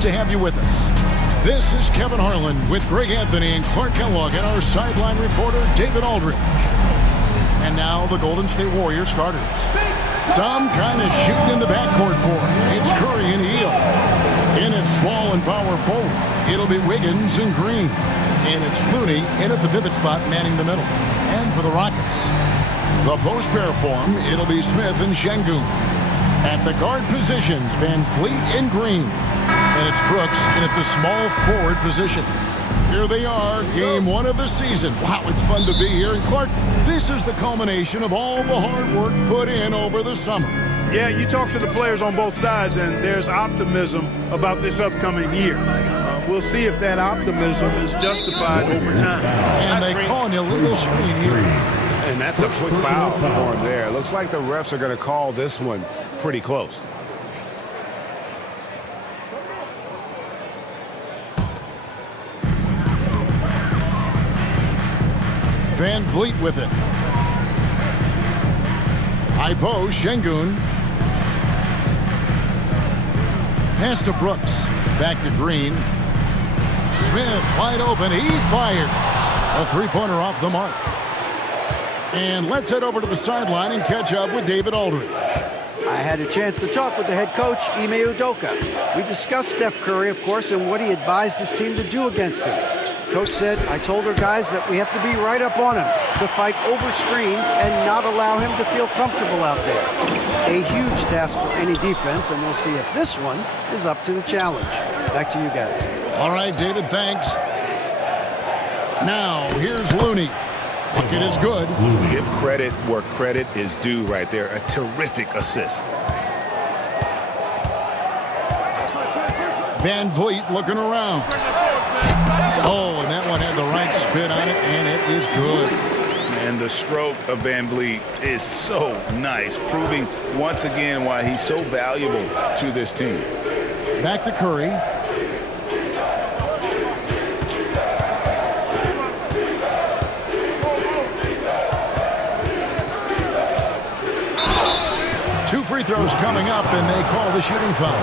great to have you with us. This is Kevin Harlan with Greg Anthony and Clark Kellogg and our sideline reporter, David Aldridge. And now the Golden State Warriors starters. Some kind of shooting in the backcourt for it. It's Curry and Hill. In at small and power forward, it'll be Wiggins and Green. And it's Looney in at the pivot spot, manning the middle. And for the Rockets, the post pair form, it'll be Smith and Şengün. At the guard positions, Van Fleet and Green. And it's Brooks in at the small forward position. Here they are, game one of the season. Wow, it's fun to be here. And Clark, this is the culmination of all the hard work put in over the summer. Yeah, you talk to the players on both sides, and there's optimism about this upcoming year. We'll see if that optimism is justified over time. And they call an illegal screen here. And that's a quick foul for him there. Looks like the refs are going to call this one pretty close. Van Vliet with it. High post, Şengün. Pass to Brooks. Back to Green. Smith wide open. He fires. A three-pointer off the mark. And let's head over to the sideline and catch up with David Aldridge. I had a chance to talk with the head coach, Ime Udoka. We discussed Steph Curry, of course, and what he advised his team to do against him. Coach said, I told our guys that we have to be right up on him to fight over screens and not allow him to feel comfortable out there. A huge task for any defense, and we'll see if this one is up to the challenge. Back to you guys. All right, David, thanks. Now, here's Looney. Bucket is good. Give credit where credit is due right there. A terrific assist. Van Vliet looking around. Oh, and that one had the right spin on it, and it is good. And the stroke of Van Vliet is so nice, proving once again why he's so valuable to this team. Back to Curry. Two free throws coming up, and they call the shooting foul.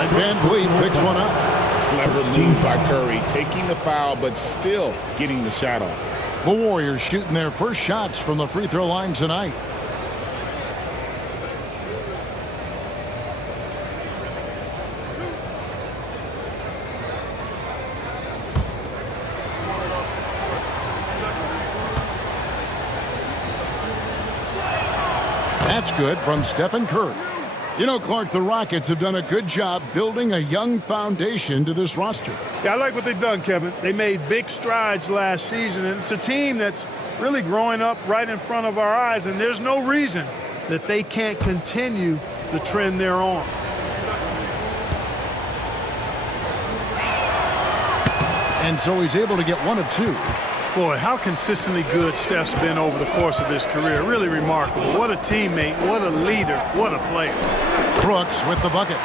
And Van Vliet picks one up. Clever move by Curry, taking the foul, but still getting the shot off. The Warriors shooting their first shots from the free throw line tonight. That's good from Stephen Curry. You know, Clark, the Rockets have done a good job building a young foundation to this roster. Yeah, I like what they've done, Kevin. They made big strides last season, and it's a team that's really growing up right in front of our eyes, and there's no reason that they can't continue the trend they're on. And so he's able to get one of two. Boy, how consistently good Steph's been over the course of his career. Really remarkable. What a teammate, what a leader, what a player. Brooks with the bucket.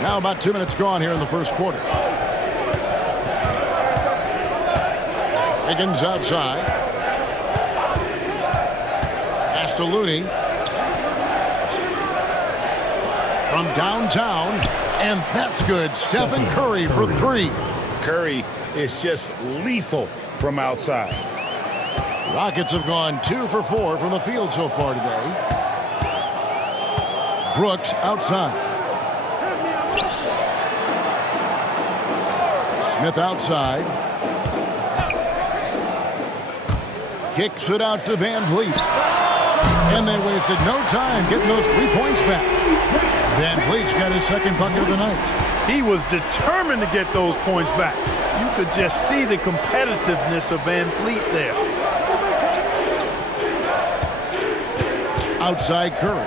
Now about 2 minutes gone here in the first quarter. Wiggins outside. Pass to Looney. From downtown. And that's good. Stephen Curry for three. Curry is just lethal from outside. Rockets have gone 2 for 4 from the field so far today. Brooks outside. Smith outside. Kicks it out to Van Vliet. And they wasted no time getting those 3 points back. Van Vliet's got his second bucket of the night. He was determined to get those points back. You could just see the competitiveness of Van Vliet there. Outside Curry.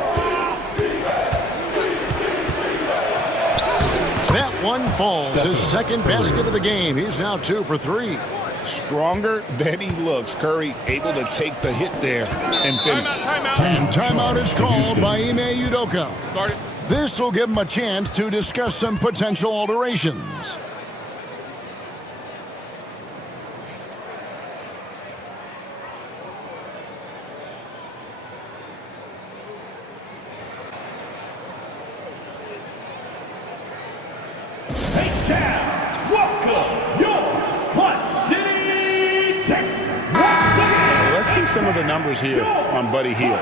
That one falls. His second basket of the game. He's now 2 for 3. Stronger than he looks. Curry able to take the hit there and finish. And timeout is called by Ime Udoka. This will give him a chance to discuss some potential alterations. champ, welcome your Clutch City Texans. Once again, Let's see some of the numbers here on Buddy Hield.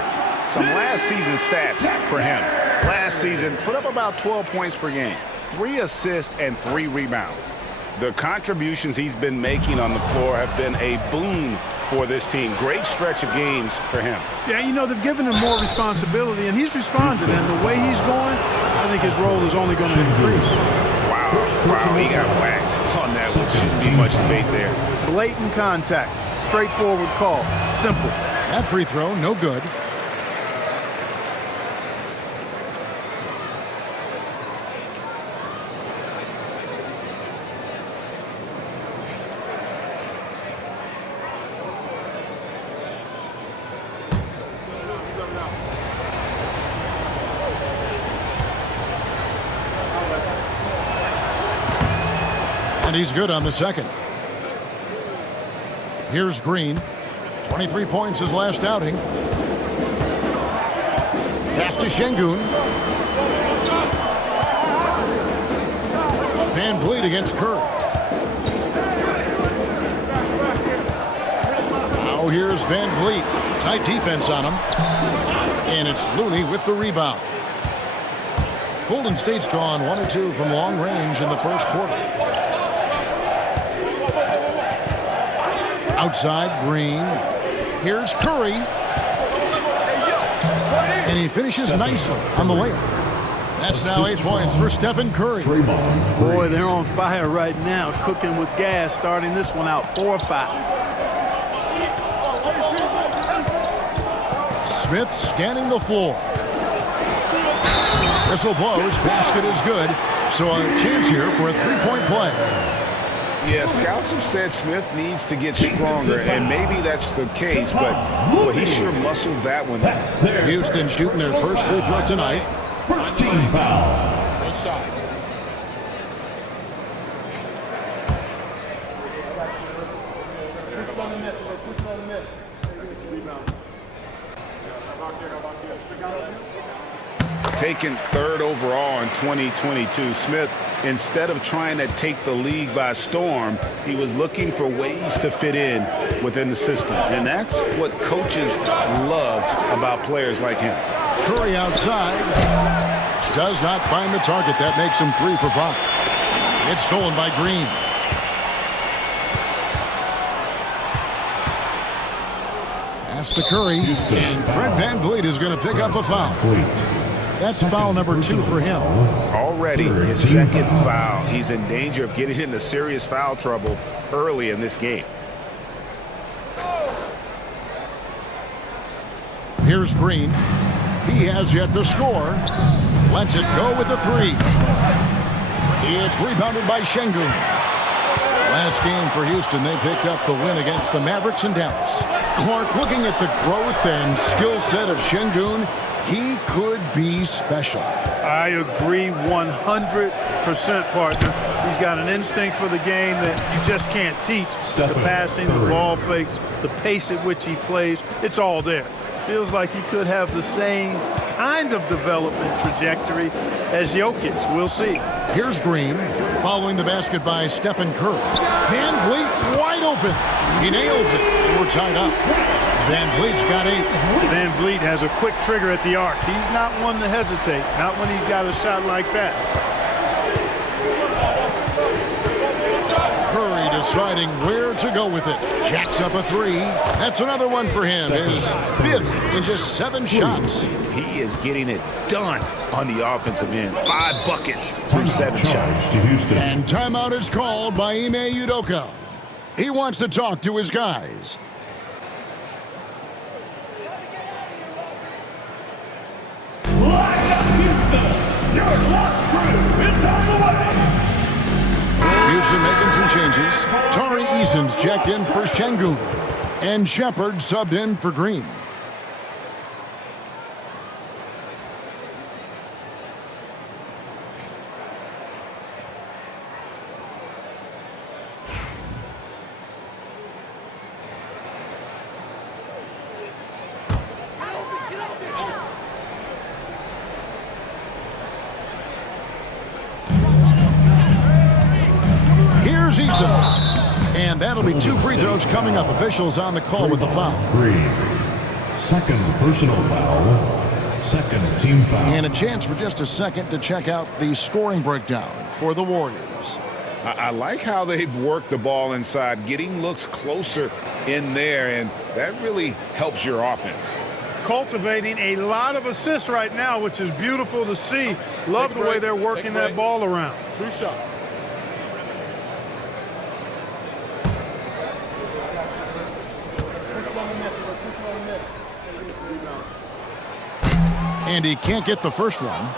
Some last season stats for him. Last season, put up about 12 points per game, 3 assists and 3 rebounds. The contributions he's been making on the floor have been a boon for this team. Great stretch of games for him. Yeah, you know, they've given him more responsibility, and he's responded. And the way he's going, I think his role is only going to increase. Wow, he got whacked on that one. Shouldn't be much debate there. Blatant contact, straightforward call, simple. That free throw, no good. And he's good on the second. Here's Green. 23 points his last outing. Pass to Şengün. Van Vliet against Curry. Now here's Van Vliet. Tight defense on him. And it's Looney with the rebound. Golden State's gone 1 or 2 from long range in the first quarter. Outside, Green. Here's Curry. And he finishes nicely on the layup. That's now 8 points for Stephen Curry. Boy, they're on fire right now, cooking with gas, starting this one out 4-5. Smith scanning the floor. Whistle blows, basket is good. So a chance here for a three-point play. Yeah, scouts have said Smith needs to get stronger, and maybe that's the case, but boy, he sure muscled that one out. Houston shooting their first free throw tonight. First team foul. Inside. Taken 3rd overall in 2022, Smith, instead of trying to take the league by storm, he was looking for ways to fit in within the system. And that's what coaches love about players like him. Curry outside. Does not find the target. That makes him 3 for 5. It's stolen by Green. Pass to Curry. And Fred Van Vliet is going to pick up a foul. That's foul number 2 for him. Already his 2nd foul. He's in danger of getting into serious foul trouble early in this game. Here's Green. He has yet to score. Lets it go with a 3. It's rebounded by Şengün. Last game for Houston, they picked up the win against the Mavericks in Dallas. Clark, looking at the growth and skill set of Şengün, he could be special. I agree 100%, partner. He's got an instinct for the game that you just can't teach. The passing, the ball fakes, the pace at which he plays, it's all there. Feels like he could have the same kind of development trajectory as Jokic. We'll see. Here's Green, following the basket by Stephen Curry. Van Vliet wide open. He nails it, and we're tied up. Van Vliet's got 8. Van Vliet has a quick trigger at the arc. He's not one to hesitate, not when he's got a shot like that. Curry deciding where to go with it. Jacks up a 3. That's another one for him. His 5th in just 7 shots. He is getting it done on the offensive end. 5 buckets from 7 shots. And timeout is called by Ime Udoka. He wants to talk to his guys. Houston making some changes. Tari Eason's checked in for Şengün. And Shepard subbed in for Green. season. And that'll be 2 free throws coming up. Officials on the call with the foul. 3. Second personal foul. Second team foul. And a chance for just a second to check out the scoring breakdown for the Warriors. I like how they've worked the ball inside, getting looks closer in there, and that really helps your offense. Cultivating a lot of assists right now, which is beautiful to see. Love the way they're working that ball around. 2 shots. And he can't get the first one.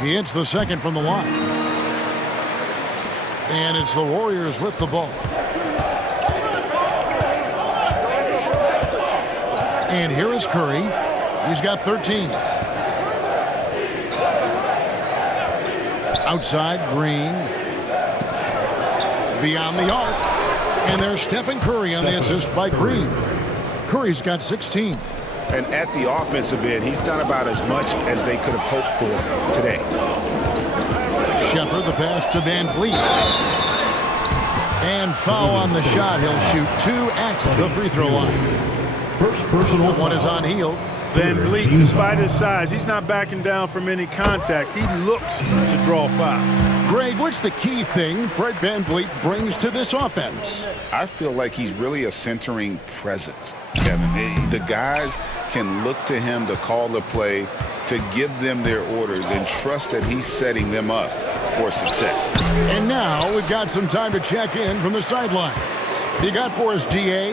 He hits the second from the line. And it's the Warriors with the ball. And here is Curry. He's got 13. Outside, Green. Beyond the arc. And there's Stephen Curry on the assist by Green. Curry's got 16. And at the offensive end, he's done about as much as they could have hoped for today. Shepard, the pass to Van Vliet. And foul on the shot. He'll shoot 2 at the free throw line. First personal foul. One is on Hield. Van Vliet, despite his size, he's not backing down from any contact. He looks to draw a foul. Greg, what's the key thing Fred Van Vliet brings to this offense? I feel like he's really a centering presence, Kevin. The guys can look to him to call the play, to give them their orders, and trust that he's setting them up for success. And now we've got some time to check in from the sidelines. You got for us, DA?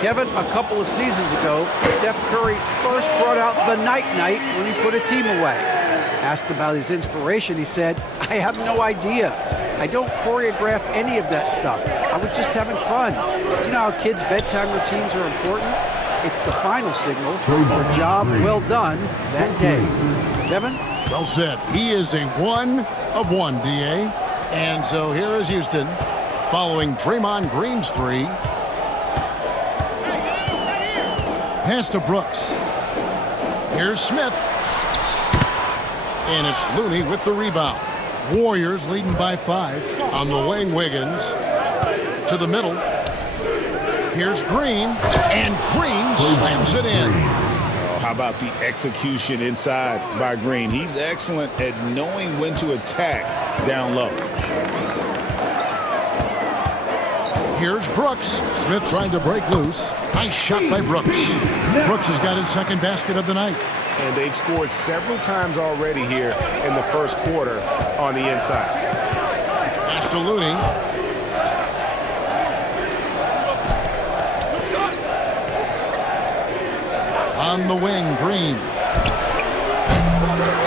Kevin, a couple of seasons ago, Steph Curry first brought out the night-night when he put a team away. Asked about his inspiration, he said, I have no idea. I don't choreograph any of that stuff. I was just having fun. You know how kids' bedtime routines are important? It's the final signal for a job well done that day. Kevin? Well said. He is a 1 of 1, DA. And so here is Houston following Draymond Green's 3. Pass to Brooks. Here's Smith. And it's Looney with the rebound. Warriors leading by 5. On the wing, Wiggins. To the middle. Here's Green. And Green slams it in. How about the execution inside by Green? He's excellent at knowing when to attack down low. Here's Brooks. Smith trying to break loose. Nice shot by Brooks. Brooks has got his second basket of the night. And they've scored several times already here in the first quarter on the inside. Pass to Looney. On the wing, Green.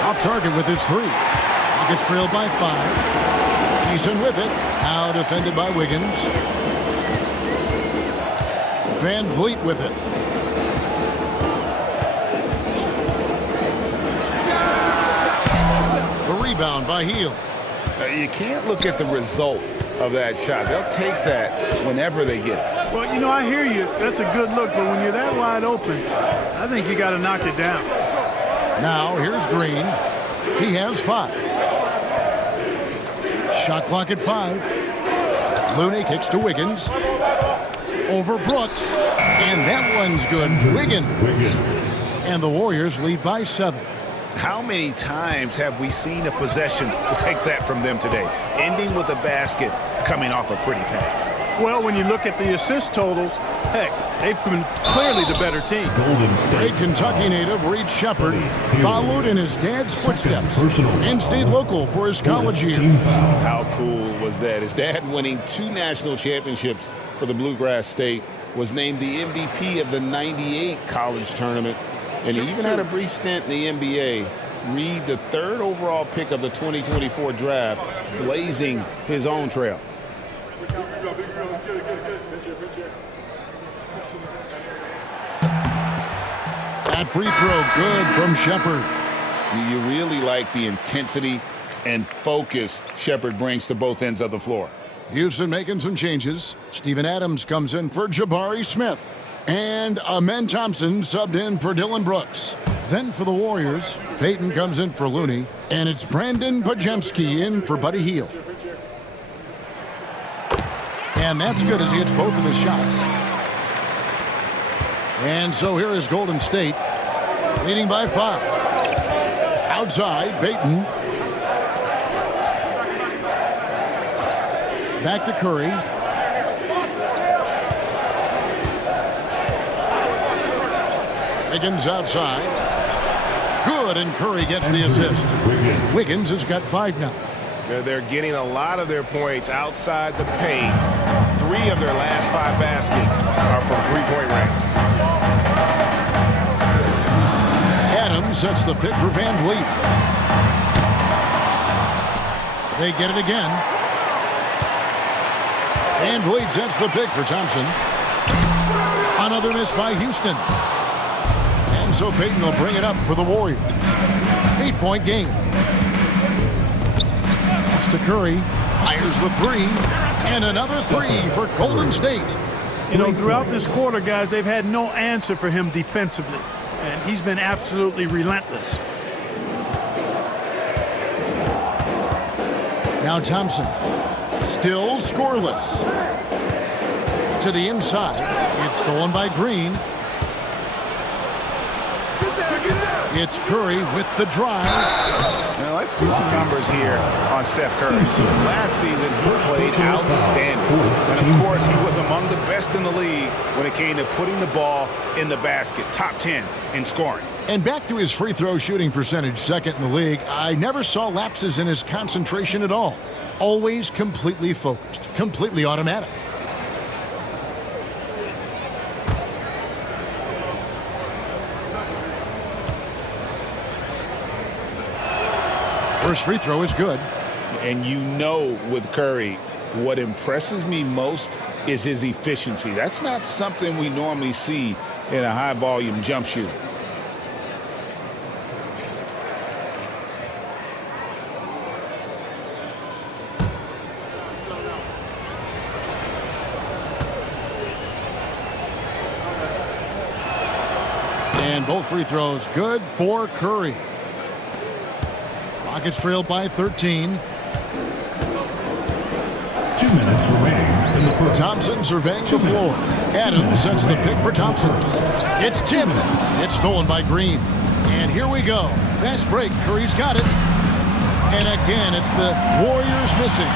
Off target with his 3. He gets trailed by 5. Eason with it. Now defended by Wiggins. Van Vliet with it. The rebound by Hield. You can't look at the result of that shot. They'll take that whenever they get it. Well, you know, I hear you. That's a good look, but when you're that wide open, I think you got to knock it down. Now here's Green. He has 5. Shot clock at 5. Looney kicks to Wiggins. Over Brooks. And that one's good. Wiggins. And the Warriors lead by 7. How many times have we seen a possession like that from them today, ending with a basket coming off a pretty pass? Well, when you look at the assist totals, heck, they've been clearly the better team. Golden State. A Kentucky native, Reed Shepard, followed in his dad's footsteps and stayed local for his college years. How cool was that? His dad winning 2 national championships for the Bluegrass State, was named the MVP of the '98 college tournament, and he even had a brief stint in the NBA. Reed, the 3rd overall pick of the 2024 draft, blazing his own trail. That free throw good from Shepherd. You really like the intensity and focus Shepherd brings to both ends of the floor. Houston making some changes. Steven Adams comes in for Jabari Smith. And Amen Thompson subbed in for Dylan Brooks. Then for the Warriors, Payton comes in for Looney. And it's Brandon Pajemski in for Buddy Hield. And that's good as he hits both of his shots. And so here is Golden State, leading by 5. Outside, Payton. Back to Curry. Wiggins outside. Good, and Curry gets the assist. Wiggins has got 5 now. They're getting a lot of their points outside the paint. 3 of their last 5 baskets are from three-point range. Adams sets the pick for Van Vliet. They get it again. Van Vliet sets the pick for Thompson. Another miss by Houston. And so Payton will bring it up for the Warriors. 8-point game. That's to Curry. Fires the 3. And another 3 for Golden State. You know, throughout this quarter, guys, they've had no answer for him defensively. And he's been absolutely relentless. Now Thompson. Still scoreless. To the inside. It's stolen by Green. It's Curry with the drive. Now let's see some numbers here on Steph Curry. Last season, he played outstanding. And of course, he was among the best in the league when it came to putting the ball in the basket. Top 10 in scoring. And back to his free throw shooting percentage, second in the league. I never saw lapses in his concentration at all. Always completely focused, completely automatic. First free throw is good. And you know with Curry, what impresses me most is his efficiency. That's not something we normally see in a high-volume jump shooter. And both free throws good for Curry. Rockets trailed by 13. 2 minutes remaining in the first. Thompson surveying the floor. Adams sets the pick for Thompson. It's tipped. It's stolen by Green. And here we go. Fast break. Curry's got it. And again, it's the Warriors missing.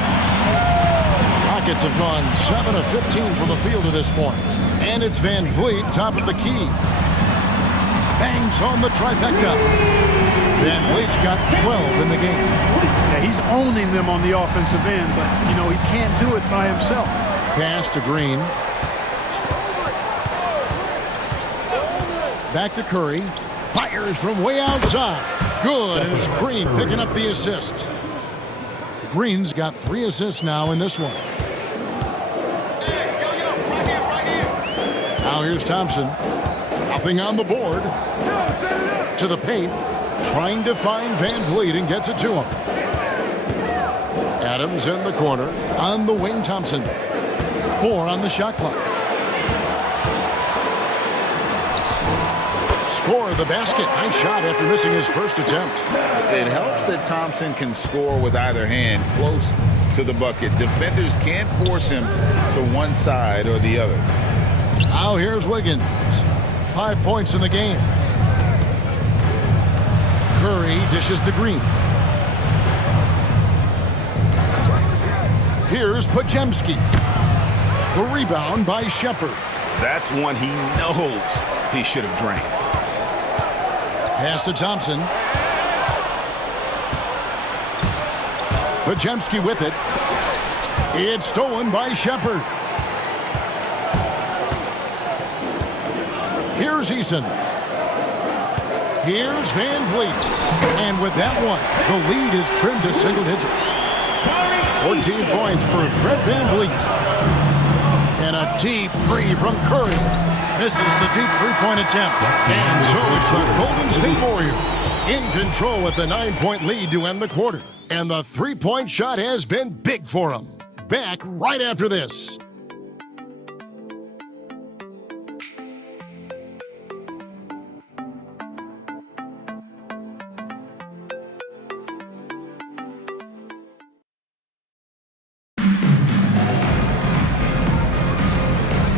Rockets have gone 7 of 15 from the field to this point. And it's Van Vliet, top of the key. Bangs home the trifecta. Van Vliet's got 12 in the game. Yeah, he's owning them on the offensive end, but, you know, he can't do it by himself. Pass to Green. Back to Curry. Fires from way outside. Good, and it's Green picking up the assist. Green's got 3 assists now in this one. Now here's Thompson. Nothing on the board. To the paint. Trying to find Van Vliet and gets it to him. Adams in the corner. On the wing, Thompson. 4 on the shot clock. Score the basket. Nice shot after missing his first attempt. It helps that Thompson can score with either hand close to the bucket. Defenders can't force him to one side or the other. Now here's Wiggins. 5 points in the game. Curry dishes to Green. Here's Pajemski. The rebound by Shepherd. That's one he knows he should have drained. Pass to Thompson. Pajemski with it. It's stolen by Shepherd. Here's Eason. Here's Van Vliet. And with that one, the lead is trimmed to single digits. 14 points for Fred Van Vliet. And a deep three from Curry. Misses the deep three-point attempt. And so it's the Golden State Warriors in control with the 9-point lead to end the quarter. And the three-point shot has been big for them. Back right after this.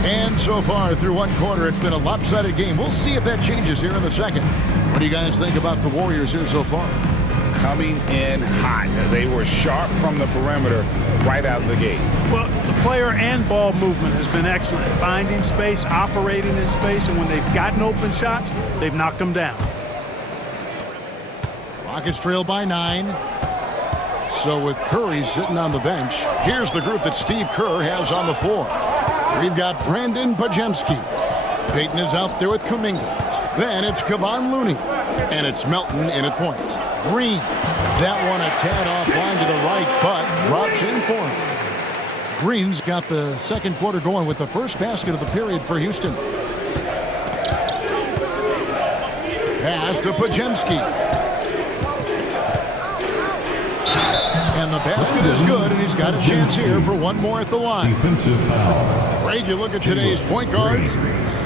And so far through one quarter, it's been a lopsided game. We'll see if that changes here in the second. What do you guys think about the Warriors here so far? Coming in hot. They were sharp from the perimeter right out of the gate. Well, the player and ball movement has been excellent. Finding space, operating in space, and when they've gotten open shots, they've knocked them down. Rockets trail by 9. So with Curry sitting on the bench, here's the group that Steve Kerr has on the floor. We've got Brandon Pajemski. Payton is out there with Kuminga. Then it's Kevon Looney. And it's Melton in at point. Green. That one a tad offline to the right, but drops in for him. Green's got the second quarter going with the first basket of the period for Houston. Pass to Pajemski. And the basket is good, and he's got a chance here for one more at the line. Defensive foul. Greg, you look at today's point guards,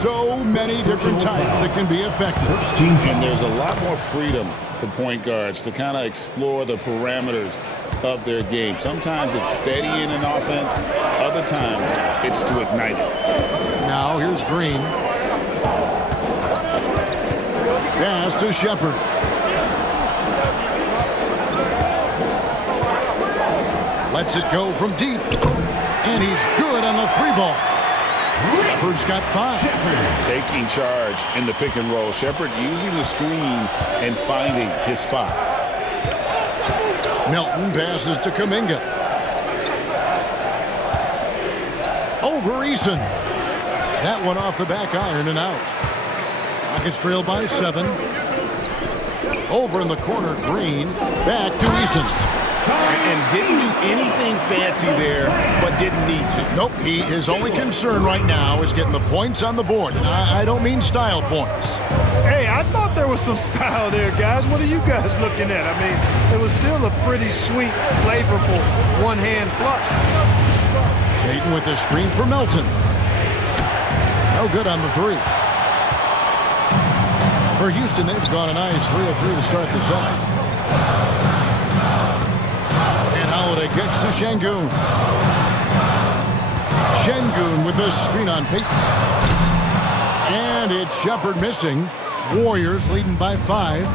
so many different types that can be effective. And there's a lot more freedom for point guards to kind of explore the parameters of their game. Sometimes it's steadying an offense. Other times it's to ignite it. Now here's Green. Pass to Shepard. Lets it go from deep. And he's good on the three ball. Shepard's got 5. Taking charge in the pick and roll. Shepard using the screen and finding his spot. Melton passes to Kuminga. Over Eason. That one off the back iron and out. Rockets trail by 7. Over in the corner, Green. Back to Eason. And didn't do anything fancy there, but didn't need to. Nope, his only concern right now is getting the points on the board. And I don't mean style points. Hey, I thought there was some style there, guys. What are you guys looking at? I mean, it was still a pretty sweet, flavorful one-hand flush. Payton with the screen for Melton. No good on the 3. For Houston, they've gone a nice 3 of 3 to start the second. Holiday kicks to Şengün. Şengün with the screen on Payton. And it's Shepard missing. Warriors leading by 5.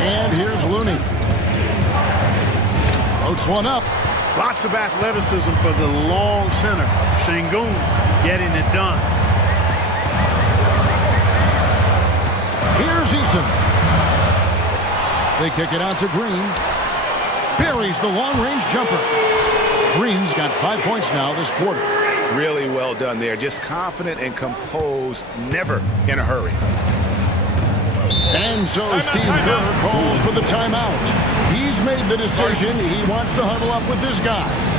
And here's Looney. Floats one up. Lots of athleticism for the long center. Şengün getting it done. Here's Eason. They kick it out to Green. Buries the long-range jumper. Green's got 5 points now this quarter. Really well done there. Just confident and composed, never in a hurry. And so Steve Kerr calls for the timeout. He's made the decision. He wants to huddle up with this guy.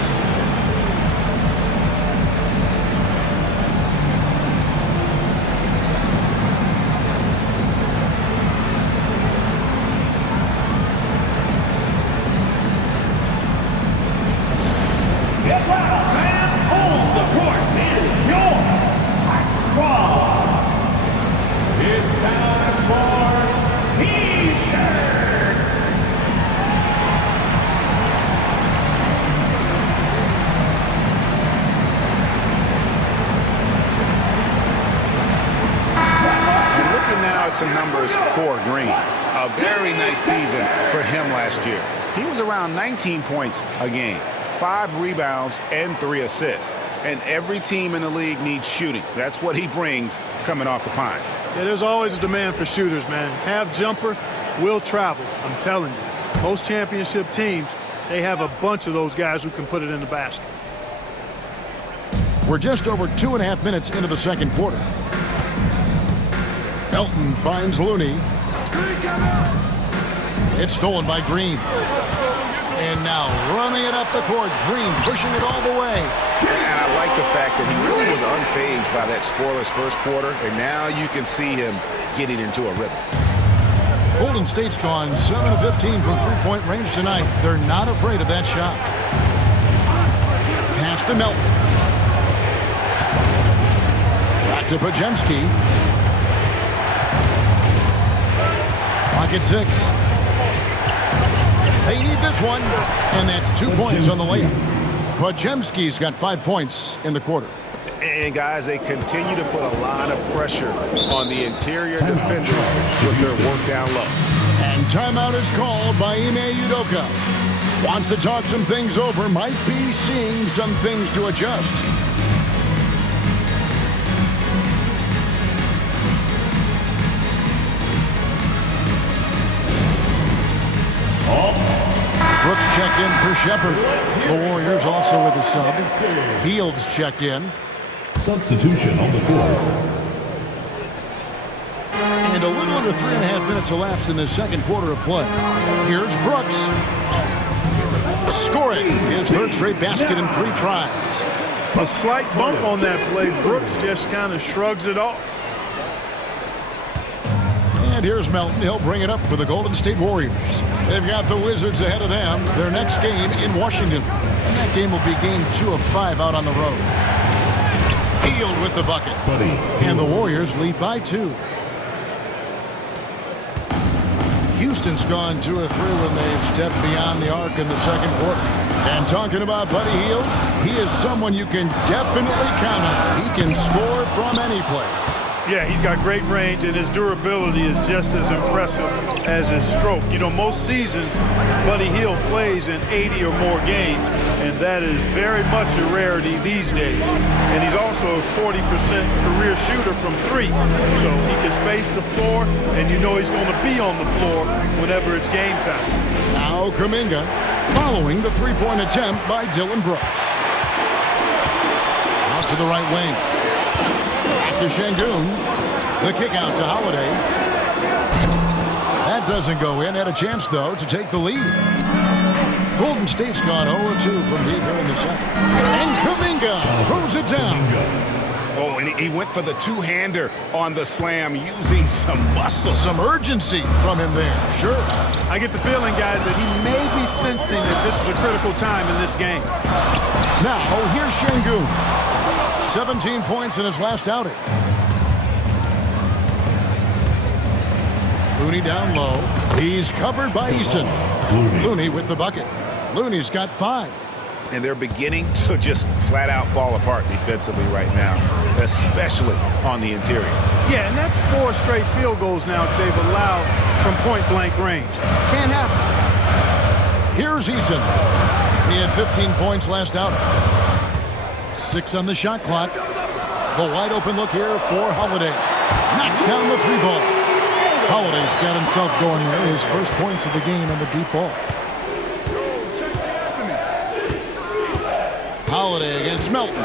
Some numbers for Green. A very nice season for him last year. He was around 19 points a game, 5 rebounds, and 3 assists. And every team in the league needs shooting. That's what he brings coming off the pine. Yeah, there's always a demand for shooters, man. Have jumper, will travel. I'm telling you. Most championship teams, they have a bunch of those guys who can put it in the basket. We're just over 2.5 minutes into the second quarter. Melton finds Looney. It's stolen by Green. And And now running it up the court. Green pushing it all the way. And I like the fact that he really was unfazed by that scoreless first quarter, and now you can see him getting into a rhythm. Golden State's gone 7 of 15 from three-point range tonight. They're not afraid of that shot. Pass to Melton. Back to Podziemski. Pocket 6. They need this one, and that's 2 points on the layup. Podziemski's got 5 points in the quarter. And, guys, they continue to put a lot of pressure on the interior defenders with their work down low. And timeout is called by Ime Udoka. Wants to talk some things over, might be seeing some things to adjust. Brooks checked in for Shepard. The Warriors also with a sub. Fields checked in. Substitution on the court. And a little under 3.5 minutes elapsed in the second quarter of play. Here's Brooks. Scoring his third straight basket in 3 tries. A slight bump on that play. Brooks just kind of shrugs it off. And here's Melton. He'll bring it up for the Golden State Warriors. They've got the Wizards ahead of them. Their next game in Washington. And that game will be game 2 of 5 out on the road. Hield with the bucket. And the Warriors lead by 2. Houston's gone 2 of 3 when they've stepped beyond the arc in the second quarter. And talking about Buddy Hield, he is someone you can definitely count on. He can score from any place. Yeah, he's got great range, and his durability is just as impressive as his stroke. You know, most seasons, Buddy Hield plays in 80 or more games, and that is very much a rarity these days. And he's also a 40% career shooter from 3, so he can space the floor, and you know he's going to be on the floor whenever it's game time. Now Kuminga following the three-point attempt by Dylan Brooks. Out to the right wing. To Şengün. The kick out to Holiday. That doesn't go in. Had a chance, though, to take the lead. Golden State's gone 0-2 from deep here in the second. And Kuminga throws it down. Oh, and he went for the two-hander on the slam, using some muscle. Some urgency from him there, sure. I get the feeling, guys, that he may be sensing that this is a critical time in this game. Now, here's Şengün. 17 points in his last outing. Looney down low. He's covered by Eason. Looney with the bucket. Looney's got 5. And they're beginning to just flat out fall apart defensively right now, especially on the interior. Yeah, and that's 4 straight field goals now that they've allowed from point-blank range. Can't happen. Here's Eason. He had 15 points last outing. 6 on the shot clock. The wide open look here for Holiday. Knocks down the 3-ball. Holiday's got himself going there. His first points of the game on the deep ball. Holiday against Melton.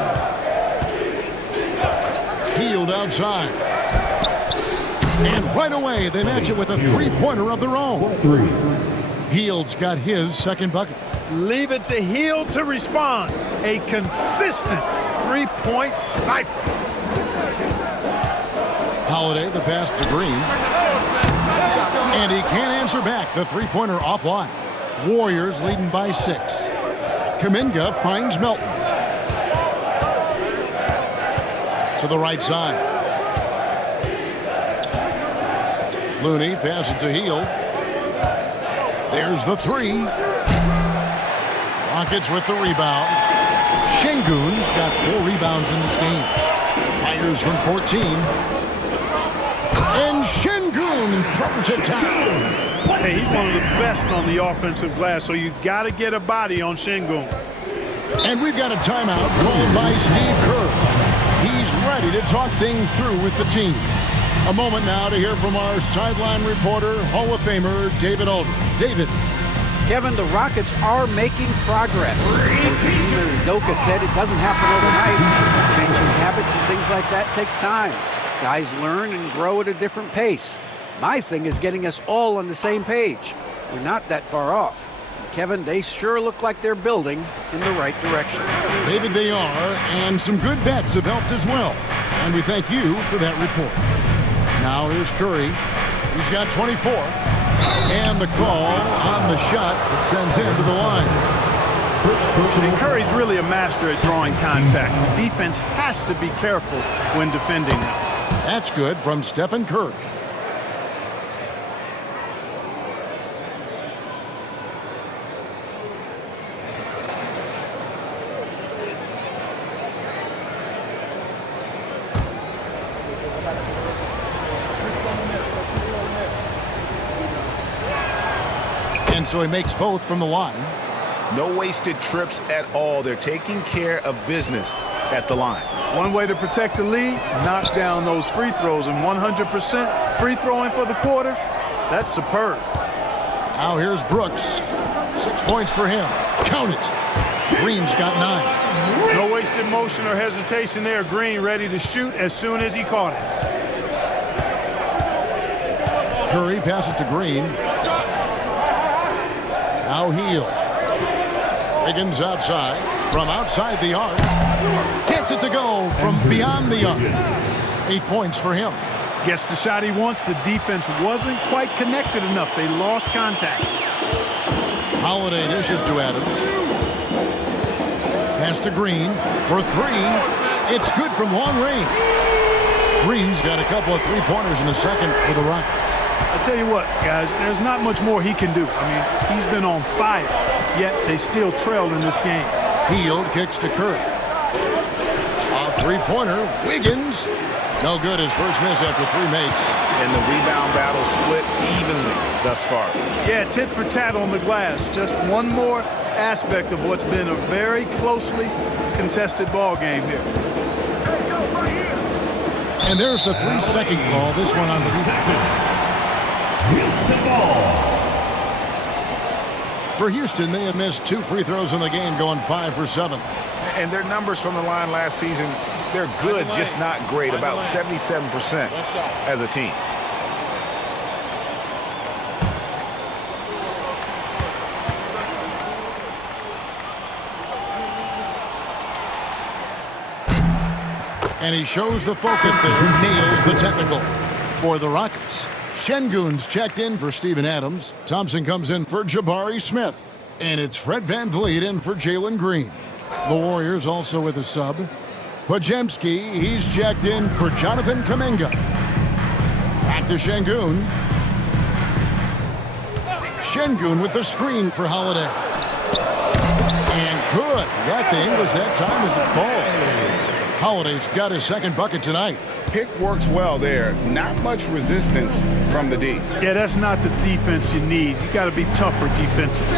Hield outside. And right away they match it with a 3-pointer of their own. Hield's got his second bucket. Leave it to Hield to respond. A consistent 3-point sniper. Holiday, the pass to Green. And he can't answer back. The 3-pointer offline. Warriors leading by 6. Kuminga finds Melton. To the right side. Looney passes to Hield. There's the 3. Rockets with the rebound. Şengün's got 4 rebounds in this game. Fires from 14. And Şengün throws it down. Hey, he's one of the best on the offensive glass, so you got to get a body on Şengün. And we've got a timeout called by Steve Kerr. He's ready to talk things through with the team. A moment now to hear from our sideline reporter, Hall of Famer David Aldridge. David. Kevin, the Rockets are making progress. Udoka said it doesn't happen overnight. Changing habits and things like that takes time. Guys learn and grow at a different pace. My thing is getting us all on the same page. We're not that far off. Kevin, they sure look like they're building in the right direction. David, they are, and some good vets have helped as well. And we thank you for that report. Now here's Curry. He's got 24. And the call on the shot that sends him to the line. And Curry's really a master at drawing contact. The defense has to be careful when defending him. That's good from Stephen Curry. And so he makes both from the line. No wasted trips at all. They're taking care of business at the line. One way to protect the lead, knock down those free throws, and 100% free throwing for the quarter, that's superb. Now here's Brooks. 6 points for him. Count it. Green's got 9. No wasted motion or hesitation there. Green ready to shoot as soon as he caught it. Curry passes it to Green. Now Heel. Wiggins outside. From outside the arc. Gets it to go from beyond the arc. 8 points for him. Gets the shot he wants. The defense wasn't quite connected enough. They lost contact. Holiday dishes to Adams. Pass to Green for 3. It's good from long range. Green's got a couple of three-pointers in the second for the Rockets. I tell you what, guys, there's not much more he can do. I mean, he's been on fire, yet they still trail in this game. Hield kicks to Curry. A three-pointer. Wiggins. No good. His first miss after 3 makes. And the rebound battle split evenly thus far. Yeah, tit for tat on the glass. Just one more aspect of what's been a very closely contested ball game here. And there's the 3-second call. This one on the defense. Houston ball. For Houston, they have missed 2 free throws in the game, going 5 for 7. And their numbers from the line last season, they're good, just not great. About 77% as a team. And he shows the focus there, nails the technical. For the Rockets, Şengün's checked in for Steven Adams. Thompson comes in for Jabari Smith. And it's Fred VanVleet in for Jalen Green. The Warriors also with a sub. Podziemski, he's checked in for Jonathan Kuminga. Back to Şengün. Şengün with the screen for Holiday. And good. Got the English that time as it falls. Holiday's got his second bucket tonight. Pick works well there. Not much resistance from the D. Yeah, that's not the defense you need. You got to be tougher defensively.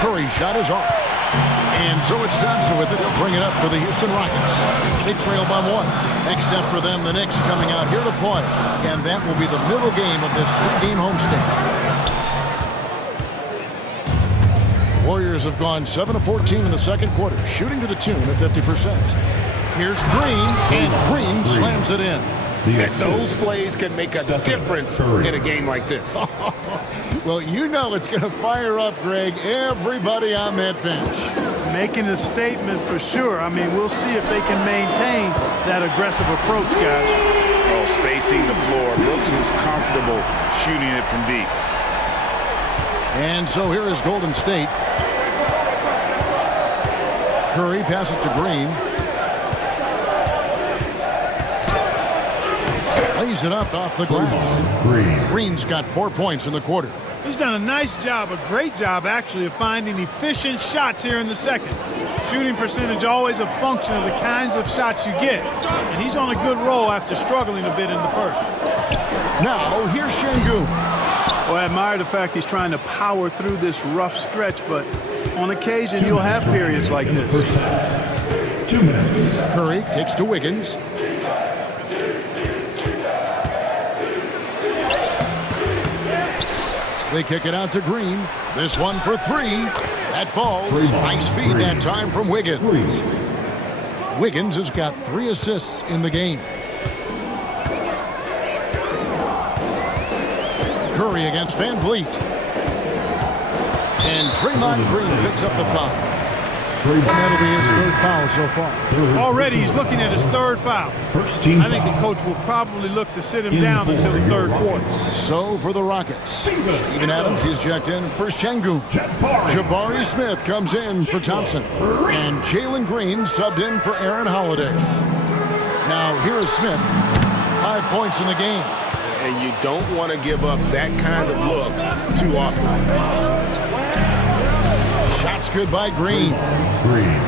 Curry's shot is off. And so it's Thompson with it. He'll bring it up for the Houston Rockets. They trail by 1. Next up for them, the Knicks coming out here to play. And that will be the middle game of this 3-game homestand. Warriors have gone 7 of 14 in the second quarter, shooting to the tune of 50%. Here's Green, and Green slams it in. And those plays can make a difference in a game like this. Well, you know it's going to fire up, Greg, everybody on that bench. Making a statement for sure. I mean, we'll see if they can maintain that aggressive approach, guys. Oh, spacing the floor. Brooks is comfortable shooting it from deep. And so here is Golden State. Curry passes it to Green. Lays it up off the glass. Green's got 4 points in the quarter. He's done a nice job, a great job actually, of finding efficient shots here in the second. Shooting percentage always a function of the kinds of shots you get. And he's on a good roll after struggling a bit in the first. Now, here's Şengün. Well, I admire the fact he's trying to power through this rough stretch, but on occasion you'll have periods like this. First half. 2 minutes. Curry kicks to Wiggins. They kick it out to Green. This one for 3. That falls. Nice feed that time from Wiggins. Wiggins has got 3 assists in the game. Curry against VanVleet. And Draymond Green picks up the foul. And that'll be his third foul so far. Already he's looking at his third foul. First team I think the coach will probably look to sit him down until the third quarter. So for the Rockets, Steven Adams, he's checked in for Şengün. Jabari Smith comes in for Thompson. And Jalen Green subbed in for Aaron Holiday. Now here is Smith. 5 points in the game. And you don't want to give up that kind of look too often. Shots good by Green.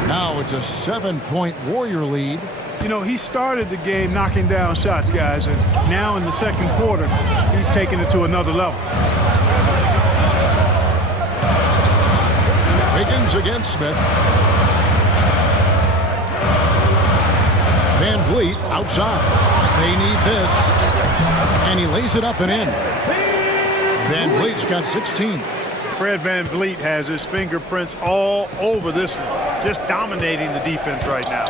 Now it's a 7-point Warrior lead. You know, he started the game knocking down shots, guys, and now in the second quarter, he's taking it to another level. Wiggins against Smith. Van Vliet outside. They need this. And he lays it up and in. Van Vliet's got 16. Fred Van Vliet has his fingerprints all over this one, just dominating the defense right now.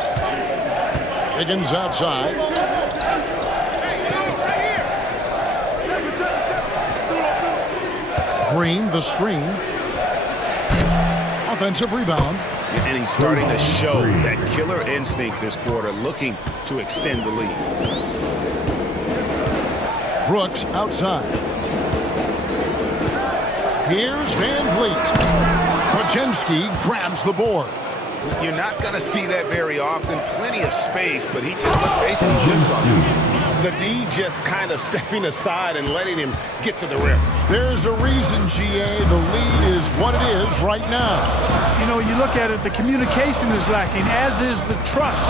Wiggins outside. Green, the screen. Offensive rebound. And he's starting to show that killer instinct this quarter, looking to extend the lead. Brooks outside. Here's Van Vliet. Podziemski grabs the board. You're not going to see that very often. Plenty of space, but he just, let's face it, he just the D just kind of stepping aside and letting him get to the rim. There's a reason, GA, the lead is what it is right now. You know, you look at it, the communication is lacking, as is the trust.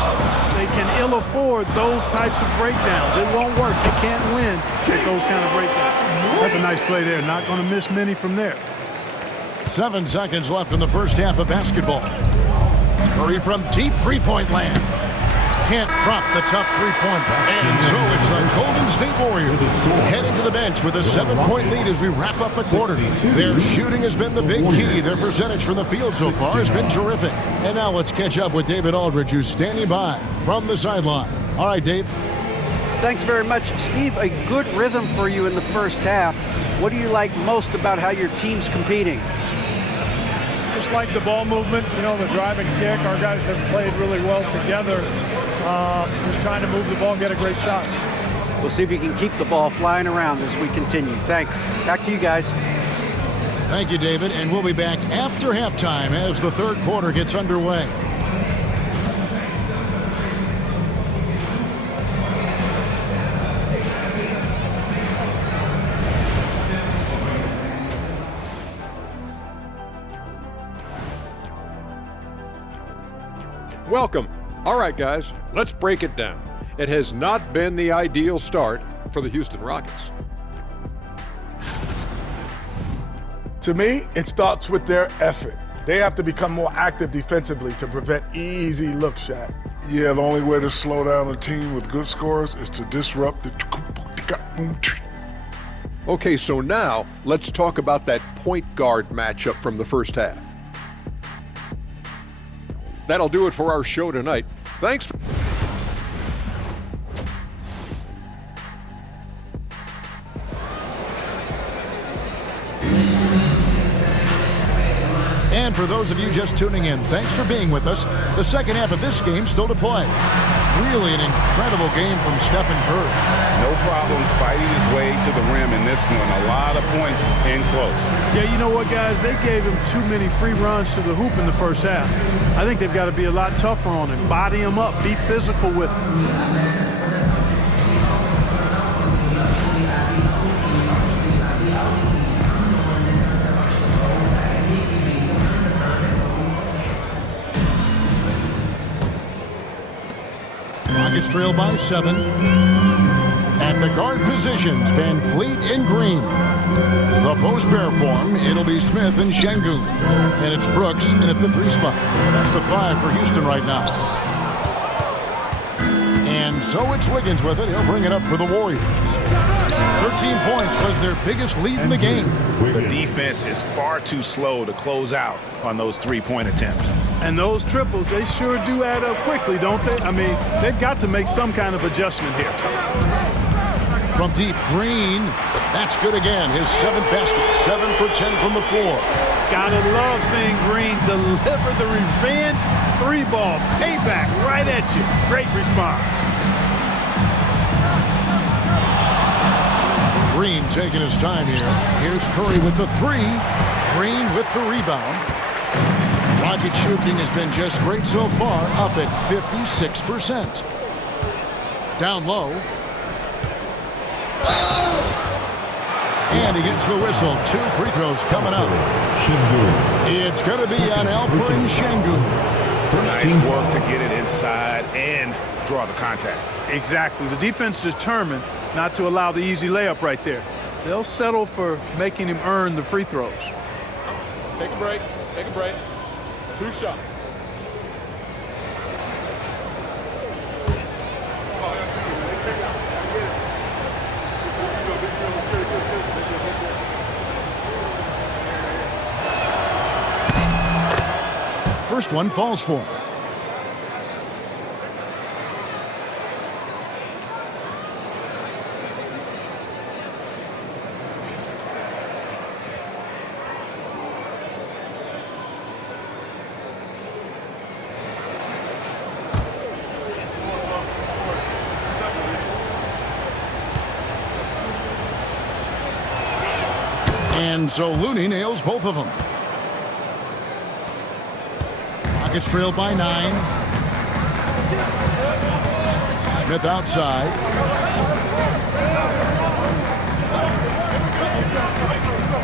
They can ill afford those types of breakdowns. It won't work. They can't win with those kind of breakdowns. That's a nice play there. Not going to miss many from there. 7 seconds left in the first half of basketball. Curry from deep three-point land. Can't drop the tough three-pointer. And so it's the Golden State Warriors heading to the bench with a 7-point lead as we wrap up the quarter. Their shooting has been the big key. Their percentage from the field so far has been terrific. And now let's catch up with David Aldridge, who's standing by from the sideline. All right, Dave. Thanks very much, Steve. A good rhythm for you in the first half. What do you like most about how your team's competing? Just like the ball movement, you know, the drive and kick. Our guys have played really well together. Just trying to move the ball and get a great shot. We'll see if you can keep the ball flying around as we continue. Thanks. Back to you guys. Thank you, David. And we'll be back after halftime as the third quarter gets underway. Welcome. All right, guys, let's break it down. It has not been the ideal start for the Houston Rockets. To me, it starts with their effort. They have to become more active defensively to prevent easy look shot. Yeah, the only way to slow down a team with good scores is to disrupt the... Okay, so now let's talk about that point guard matchup from the first half. That'll do it for our show tonight. Thanks. And for those of you just tuning in, thanks for being with us. The second half of this game still to play. Really an incredible game from Stephen Curry. No problems fighting his way to the rim in this one. A lot of points in close. Yeah, you know what, guys? They gave him too many free runs to the hoop in the first half. I think they've got to be a lot tougher on him. Body him up. Be physical with him. Rockets trail by 7. At the guard positions, Van Vliet and Green. The post pair form, it'll be Smith and Şengün. And it's Brooks in at the 3 spot. That's the 5 for Houston right now. And so it's Wiggins with it. He'll bring it up for the Warriors. 13 points was their biggest lead in the game. The defense is far too slow to close out on those three-point attempts. And those triples, they sure do add up quickly, don't they? I mean, they've got to make some kind of adjustment here. From deep, Green. That's good again. His 7th basket. 7 for 10 from the floor. Gotta love seeing Green deliver the revenge three-ball. Payback right at you. Great response. Green taking his time here. Here's Curry with the three. Green with the rebound. Rocket shooting has been just great so far, up at 56%. Down low. And he gets the whistle. 2 free throws coming up. It's going to be on Alperen Şengün. Nice work to get it inside and draw the contact. Exactly. The defense determined not to allow the easy layup right there. They'll settle for making him earn the free throws. Take a break. Take a break. 2 shots. First one falls for him. And so Looney nails both of them. Rockets trailed by 9. Smith outside.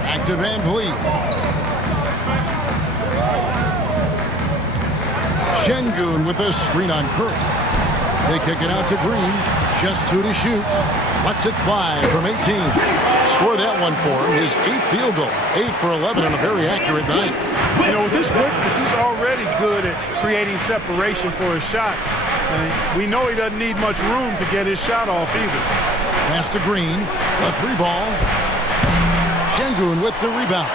Back to Van Vliet. Şengün with a screen on Curry. They kick it out to Green. Just 2 to shoot. Lets it fly from 18. Score that one for him. His 8th field goal. 8 for 11 on a very accurate night. You know, with his quickness, he's already good at creating separation for his shot. And we know he doesn't need much room to get his shot off either. Pass to Green. A 3-ball. Şengün with the rebound.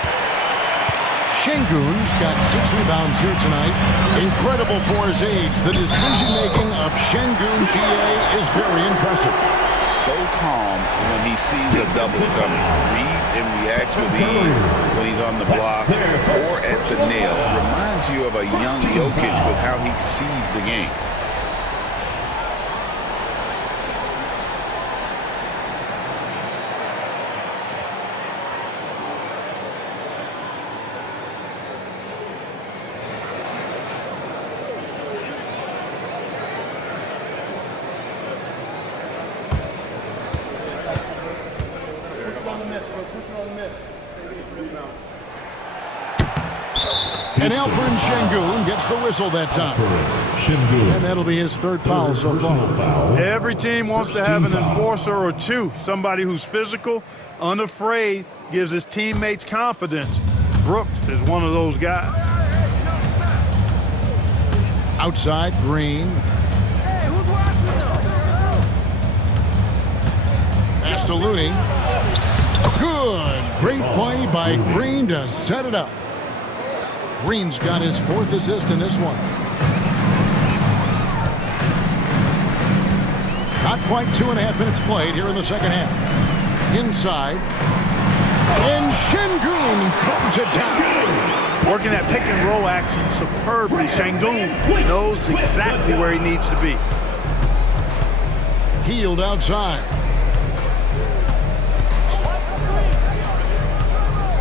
Şengün's got 6 rebounds here tonight. Incredible for his age. The decision-making of Şengün GA is very impressive. So calm when he sees a double coming. Reads and reacts with ease when he's on the block or at the nail. Reminds you of a young Jokic with how he sees the game. And Alperen Şengün gets the whistle that time. And that'll be his 3rd foul so far. Every team wants to have an enforcer or 2. Somebody who's physical, unafraid, gives his teammates confidence. Brooks is one of those guys. Outside, Green. Pass to Looney. Good. Great play by Green to set it up. Green's got his 4th assist in this one. Not quite 2.5 minutes played here in the second half. Inside. And Şengün throws it down. Working that pick and roll action superbly. Şengün knows exactly where he needs to be. Healed outside.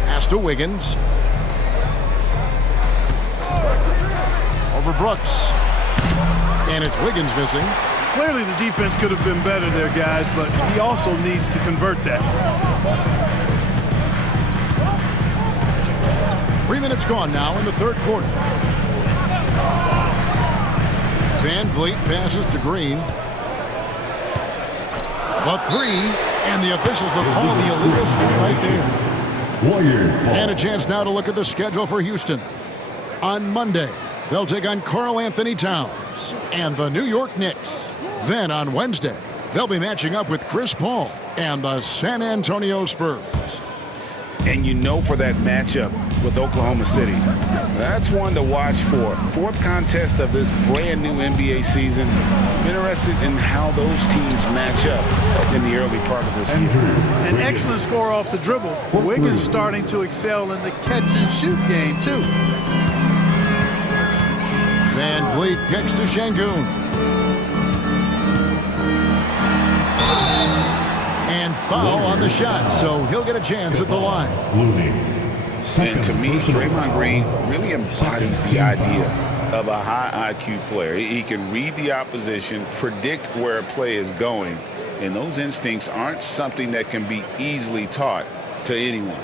Pass to Wiggins. Over Brooks. And it's Wiggins missing. Clearly the defense could have been better there, guys, but he also needs to convert that. 3 minutes gone now in the 3rd quarter. Van Vliet passes to Green. The 3, and the officials will call the illegal screen right there. And a chance now to look at the schedule for Houston. On Monday, they'll take on Karl Anthony Towns and the New York Knicks. Then on Wednesday, they'll be matching up with Chris Paul and the San Antonio Spurs. And you know for that matchup, with Oklahoma City. That's one to watch for. Fourth contest of this brand new NBA season. Interested in how those teams match up in the early part of this year. An excellent score off the dribble. Wiggins starting to excel in the catch and shoot game too. Van Vliet kicks to Şengün. And foul on the shot, so he'll get a chance at the line. And to me, Draymond Green really embodies the idea of a high IQ player. He can read the opposition, predict where a play is going, and those instincts aren't something that can be easily taught to anyone.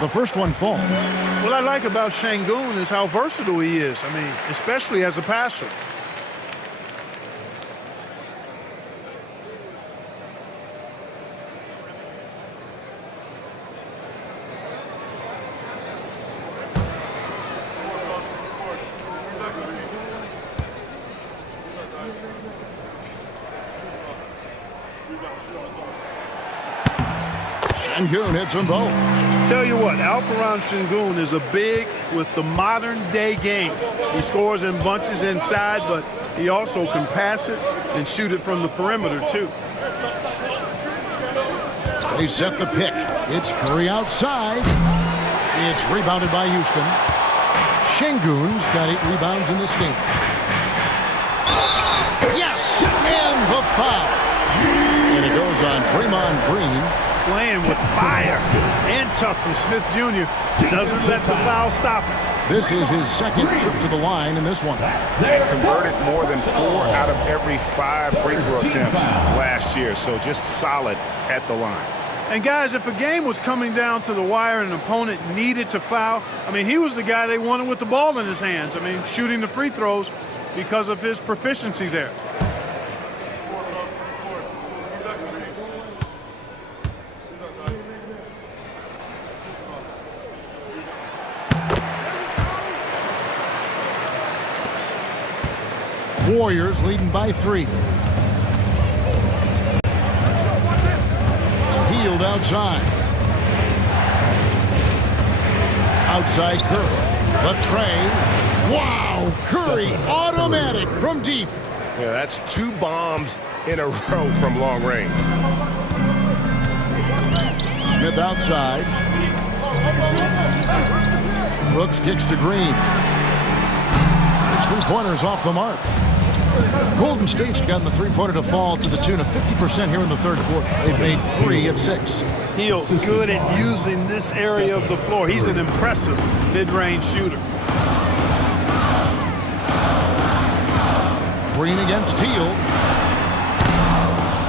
The first one falls. What I like about Şengün is how versatile he is. I mean, especially as a passer. Şengün hits them both. Tell you what, Alperen Şengün is a big with the modern day game. He scores in bunches inside, but he also can pass it and shoot it from the perimeter too. They set the pick. It's Curry outside. It's rebounded by Houston. Şengün's got 8 rebounds in this game. Yes! And the foul. And it goes on Draymond Green. Playing with fire and toughness. Smith Jr. doesn't let the foul stop him. This is his second trip to the line in this one. And converted more than 4 out of every 5 free throw attempts last year, so just solid at the line. And guys, if a game was coming down to the wire and an opponent needed to foul, I mean, he was the guy they wanted with the ball in his hands. I mean, shooting the free throws because of his proficiency there. Warriors leading by 3. Hield outside. Outside Curry. The tray. Wow! Curry automatic from deep. Yeah, that's 2 bombs in a row from long range. Smith outside. Brooks kicks to Green. His 3-pointers off the mark. Golden State's gotten the 3-pointer to fall to the tune of 50% here in the third quarter. They've made 3 of 6. He's good at using this area of the floor. He's an impressive mid-range shooter. Green against Teal.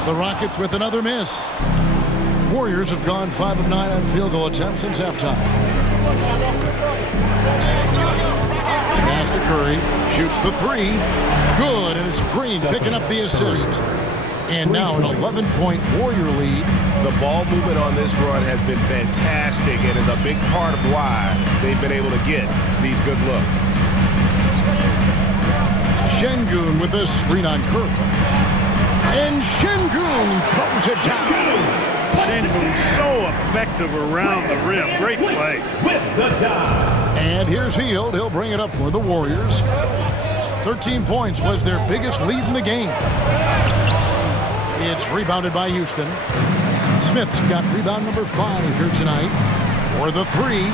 The Rockets with another miss. Warriors have gone 5 of 9 on field goal attempts since halftime. Pass to Curry, shoots the 3. Good, and it's Green picking up the assist. And now an 11-point Warrior lead. The ball movement on this run has been fantastic and is a big part of why they've been able to get these good looks. Şengün with a screen on Curry. And Şengün throws it down. Şengün so effective around the rim. Great play. And here's Hield. He'll bring it up for the Warriors. 13 points was their biggest lead in the game. It's rebounded by Houston. Smith's got rebound number 5 here tonight. For the 3.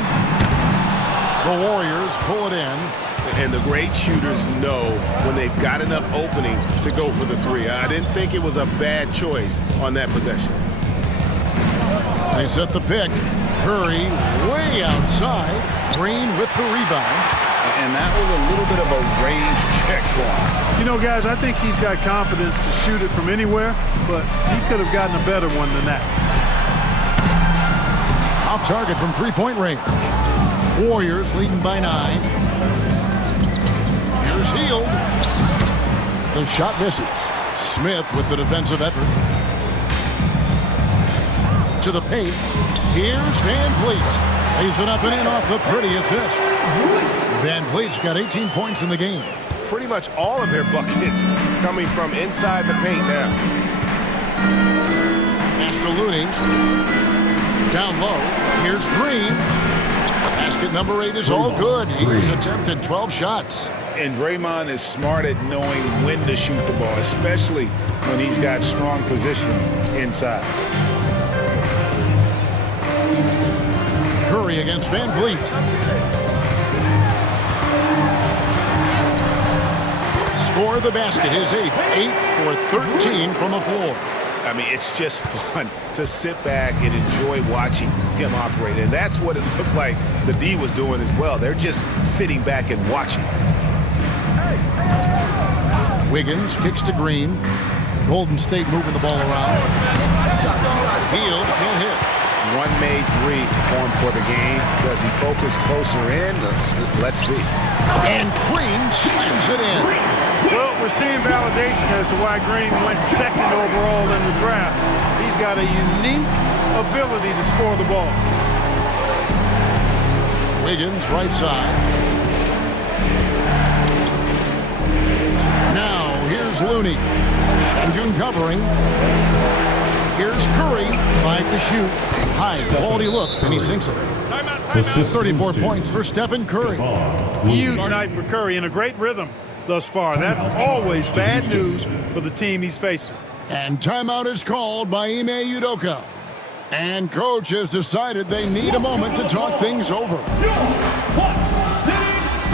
The Warriors pull it in. And the great shooters know when they've got enough opening to go for the 3. I didn't think it was a bad choice on that possession. They set the pick. Curry way outside. Green with the rebound. And that was a little bit of a range check for him. You know, guys, I think he's got confidence to shoot it from anywhere, but he could have gotten a better one than that. Off target from 3-point range. Warriors leading by 9. Here's Hield. The shot misses. Smith with the defensive effort. To the paint. Here's Van Vliet. Lays it up and in off the pretty assist. Van Vliet's got 18 points in the game. Pretty much all of their buckets coming from inside the paint now. Pass to Looney. Down low. Here's Green. Basket number 8 is all good. He's attempted 12 shots. And Draymond is smart at knowing when to shoot the ball, especially when he's got strong position inside. Curry against Van Vliet. Score the basket, his 8th. 8 for 13 from the floor. I mean, it's just fun to sit back and enjoy watching him operate. And that's what it looked like the D was doing as well. They're just sitting back and watching. Wiggins kicks to Green. Golden State moving the ball around. Hield can't hit. One made 3 for him for the game. Does he focus closer in? Let's see. And Green slams it in. Well, we're seeing validation as to why Green went 2nd overall in the draft. He's got a unique ability to score the ball. Wiggins, right side. Now, here's Looney. Shengun covering. Here's Curry. 5 to shoot. High quality look, and he sinks it. 34 points for Stephen Curry. Huge night for Curry and a great rhythm thus far. That's always bad news for the team he's facing. And timeout is called by Ime Udoka. And coach has decided they need a moment to talk things over.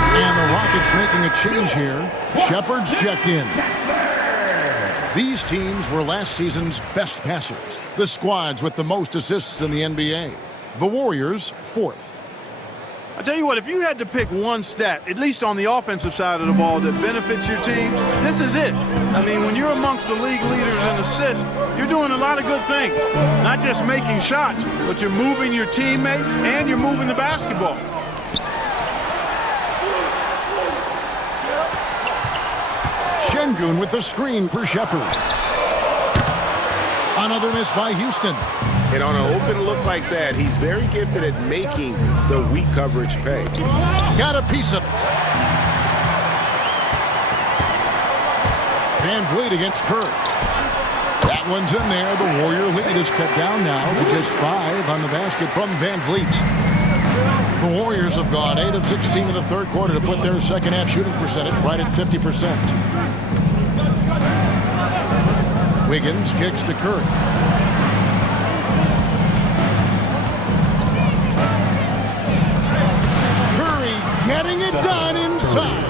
And the Rockets making a change here. Shepard's checked in. These teams were last season's best passers. The squads with the most assists in the NBA. The Warriors, 4th. I tell you what, if you had to pick one stat, at least on the offensive side of the ball, that benefits your team, this is it. I mean, when you're amongst the league leaders in assists, you're doing a lot of good things. Not just making shots, but you're moving your teammates and you're moving the basketball. Shengun with the screen for Shepard. Another miss by Houston. And on an open look like that, he's very gifted at making the weak coverage pay. Got a piece of it. Van Vliet against Curry. That one's in there. The Warrior lead is cut down now to just 5 on the basket from Van Vliet. The Warriors have gone 8 of 16 in the 3rd quarter to put their second half shooting percentage right at 50%. Wiggins kicks to Curry. Getting it done inside.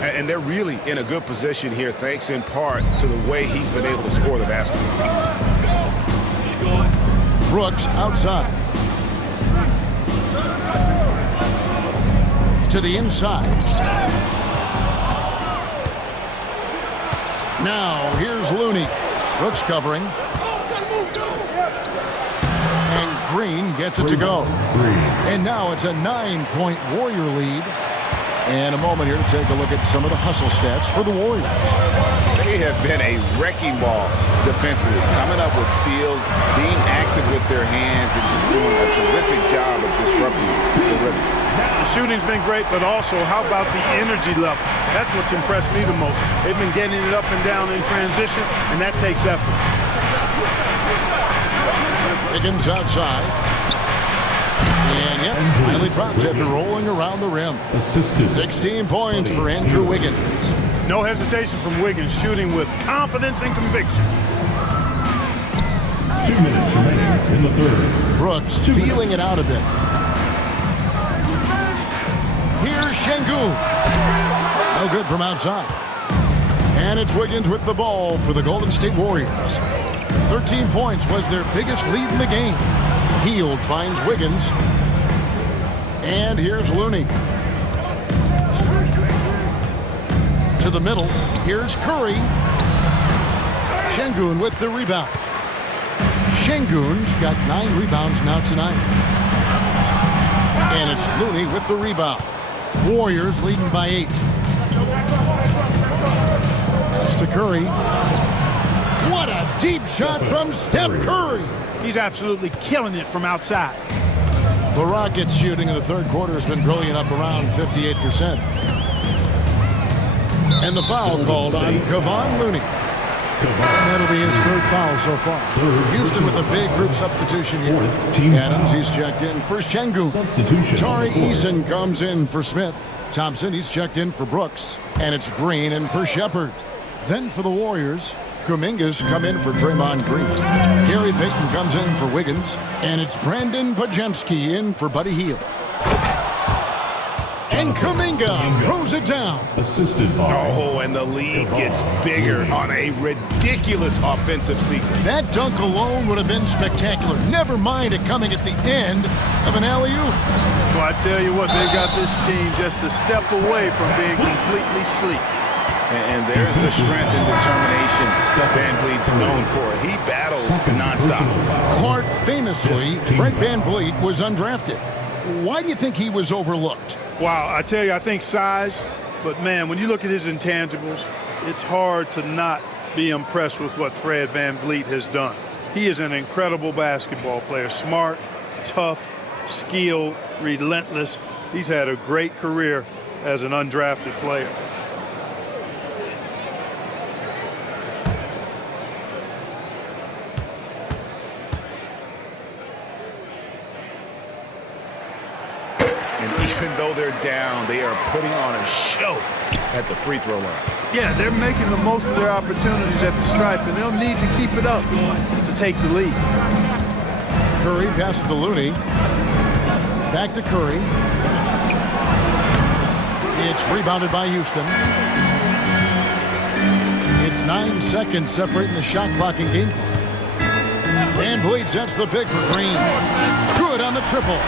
And they're really in a good position here, thanks in part to the way he's been able to score the basketball. Brooks outside. To the inside. Now, here's Looney. Brooks covering. And Green gets it to go. And now it's a 9-point Warrior lead. And a moment here to take a look at some of the hustle stats for the Warriors. They have been a wrecking ball defensively, coming up with steals, being active with their hands, and just doing a terrific job of disrupting the rhythm. The shooting's been great, but also how about the energy level? That's what's impressed me the most. They've been getting it up and down in transition, and that takes effort. Wiggins outside. And yep, finally drops after rolling around the rim. 16 points for Andrew Wiggins. No hesitation from Wiggins, shooting with confidence and conviction. 2 minutes remaining in the 3rd. Brooks feeling it out a bit. Here's Shengun. No good from outside. And it's Wiggins with the ball for the Golden State Warriors. 13 points was their biggest lead in the game. Hield finds Wiggins. And here's Looney. To the middle. Here's Curry. Shengun with the rebound. Shengun's got 9 rebounds now tonight. And it's Looney with the rebound. Warriors leading by 8. That's to Curry. What a deep shot from Steph Curry. He's absolutely killing it from outside. The Rockets shooting in the third quarter has been brilliant, up around 58%. And the foul called on Kevon Looney. And that'll be his third foul so far. Houston with a big group substitution here. Adams, he's checked in for Şengün. Tari Eason comes in for Smith. Thompson, he's checked in for Brooks. And it's Green in for Shepard. Then for the Warriors, Kuminga's come in for Draymond Green. Gary Payton comes in for Wiggins. And it's Brandon Podziemski in for Buddy Hield. And Kuminga throws it down. Assisted by. Oh, and the lead gets bigger on a ridiculous offensive sequence. That dunk alone would have been spectacular. Never mind it coming at the end of an alley-oop. Well, I tell you what, they got this team just a step away from being completely asleep. And there's the strength and determination Van Vliet's known for. He battles nonstop. Clark, famously, Fred Van Vliet was undrafted. Why do you think he was overlooked? Wow, I tell you, I think size, but man, when you look at his intangibles, it's hard to not be impressed with what Fred Van Vliet has done. He is an incredible basketball player, smart, tough, skilled, relentless. He's had a great career as an undrafted player. Even though they're down, they are putting on a show at the free throw line. Yeah, they're making the most of their opportunities at the stripe, and they'll need to keep it up to take the lead. Curry passes to Looney. Back to Curry. It's rebounded by Houston. It's 9 seconds separating the shot clock and game clock. Van Vliet sets the pick for Green. Good on the triple.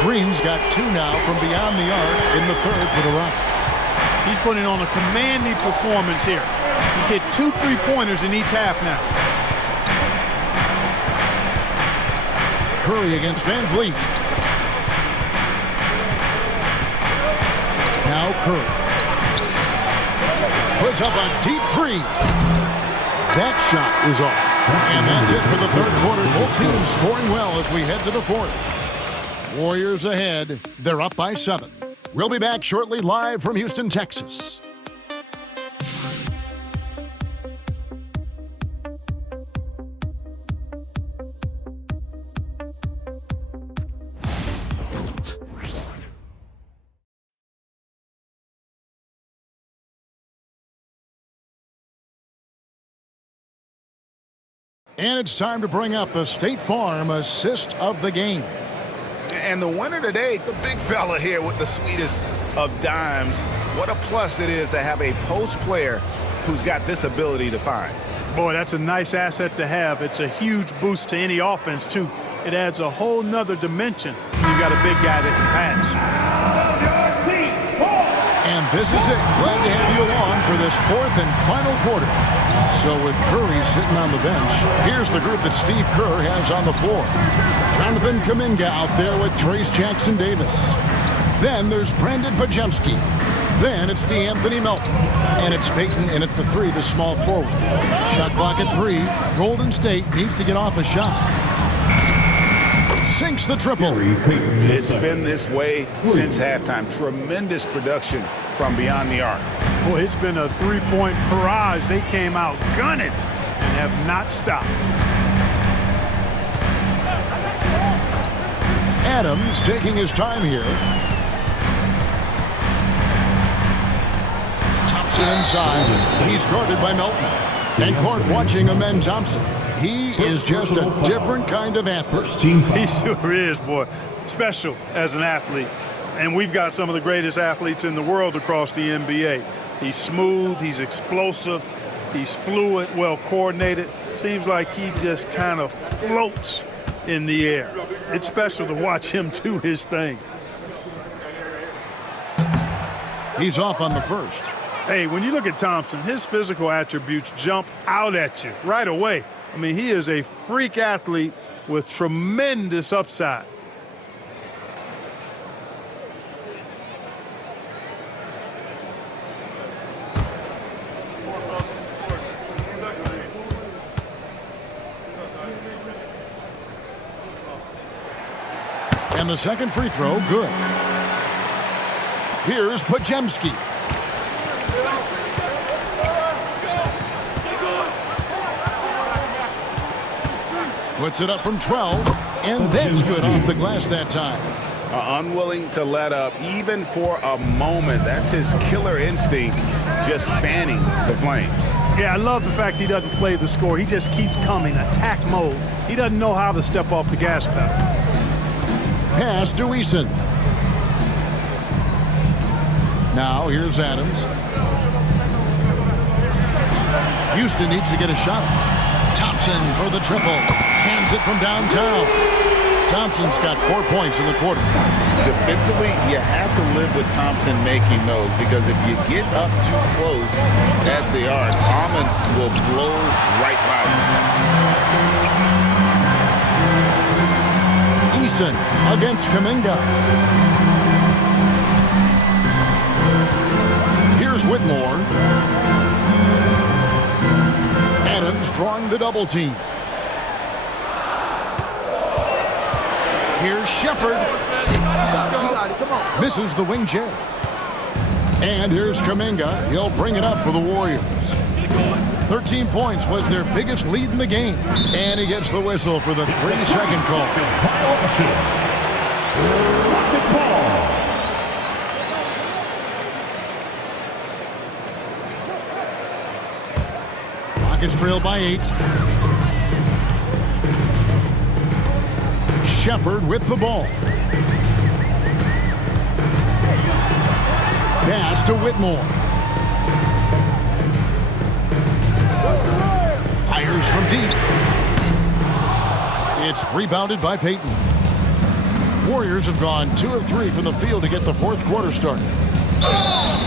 Green's got 2 now from beyond the arc in the third for the Rockets. He's putting on a commanding performance here. He's hit 2 3-pointers in each half now. Curry against Van Vliet. Now Curry. Puts up a deep 3. That shot is off. And that's it for the third quarter. Both teams scoring well as we head to the fourth. Warriors ahead. They're up by 7. We'll be back shortly live from Houston, Texas. And it's time to bring up the State Farm assist of the game. And the winner today, the big fella here with the sweetest of dimes. What a plus it is to have a post player who's got this ability to find. Boy, that's a nice asset to have. It's a huge boost to any offense, too. It adds a whole nother dimension. You've got a big guy that can pass. And this is it. Glad to have you along for this fourth and final quarter. So with Curry sitting on the bench, here's the group that Steve Kerr has on the floor. Jonathan Kuminga out there with Trace Jackson-Davis. Then there's Brandon Podziemski. Then it's DeAnthony Melton. And it's Payton in at the 3, the small forward. Shot clock at 3. Golden State needs to get off a shot. Sinks the triple. It's been this way since halftime. Tremendous production from beyond the arc. Boy, it's been a 3-point barrage. They came out gunning and have not stopped. Adams taking his time here. Thompson inside. He's guarded by Melton. And Clark watching Amen Thompson. He is just a different kind of athlete. He sure is, boy. Special as an athlete. And we've got some of the greatest athletes in the world across the NBA. He's smooth, he's explosive, he's fluid, well coordinated. Seems like he just kind of floats in the air. It's special to watch him do his thing. He's off on the first. Hey, when you look at Thompson, his physical attributes jump out at you right away. I mean, he is a freak athlete with tremendous upside. And And the second free throw, good. Here's Pajemski. Puts it up from 12, and that's good off the glass that time. Unwilling to let up even for a moment. That's his killer instinct, just fanning the flames. Yeah, I love the fact he doesn't play the score. He just keeps coming, attack mode. He doesn't know how to step off the gas pedal. Pass to Eason. Now here's Adams. Houston needs to get a shot. Thompson for the triple. Hands it from downtown. Thompson's got 4 points in the quarter. Defensively, you have to live with Thompson making those, because if you get up too close at the arc, Almond will blow right by you. Eason against Kuminga. Here's Whitmore. Adams drawing the double team. Here's Shepard. Misses the wing J. And here's Kuminga. He'll bring it up for the Warriors. 13 points was their biggest lead in the game. And he gets the whistle for the 3-second call. Rockets trail by 8. Shepard with the ball. Pass to Whitmore. Fires from deep. It's rebounded by Payton. Warriors have gone 2 of 3 from the field to get the fourth quarter started.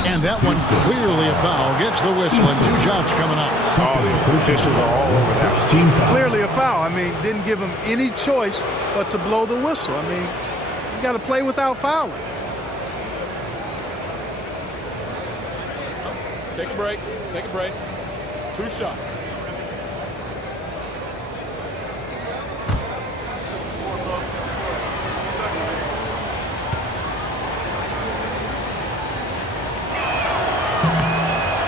And that one clearly a foul. Gets the whistle and 2 shots coming up. Oh, the officials are all over that. Clearly a foul. I mean, didn't give him any choice but to blow the whistle. I mean, you got to play without fouling. Take a break. Take a break. 2 shots.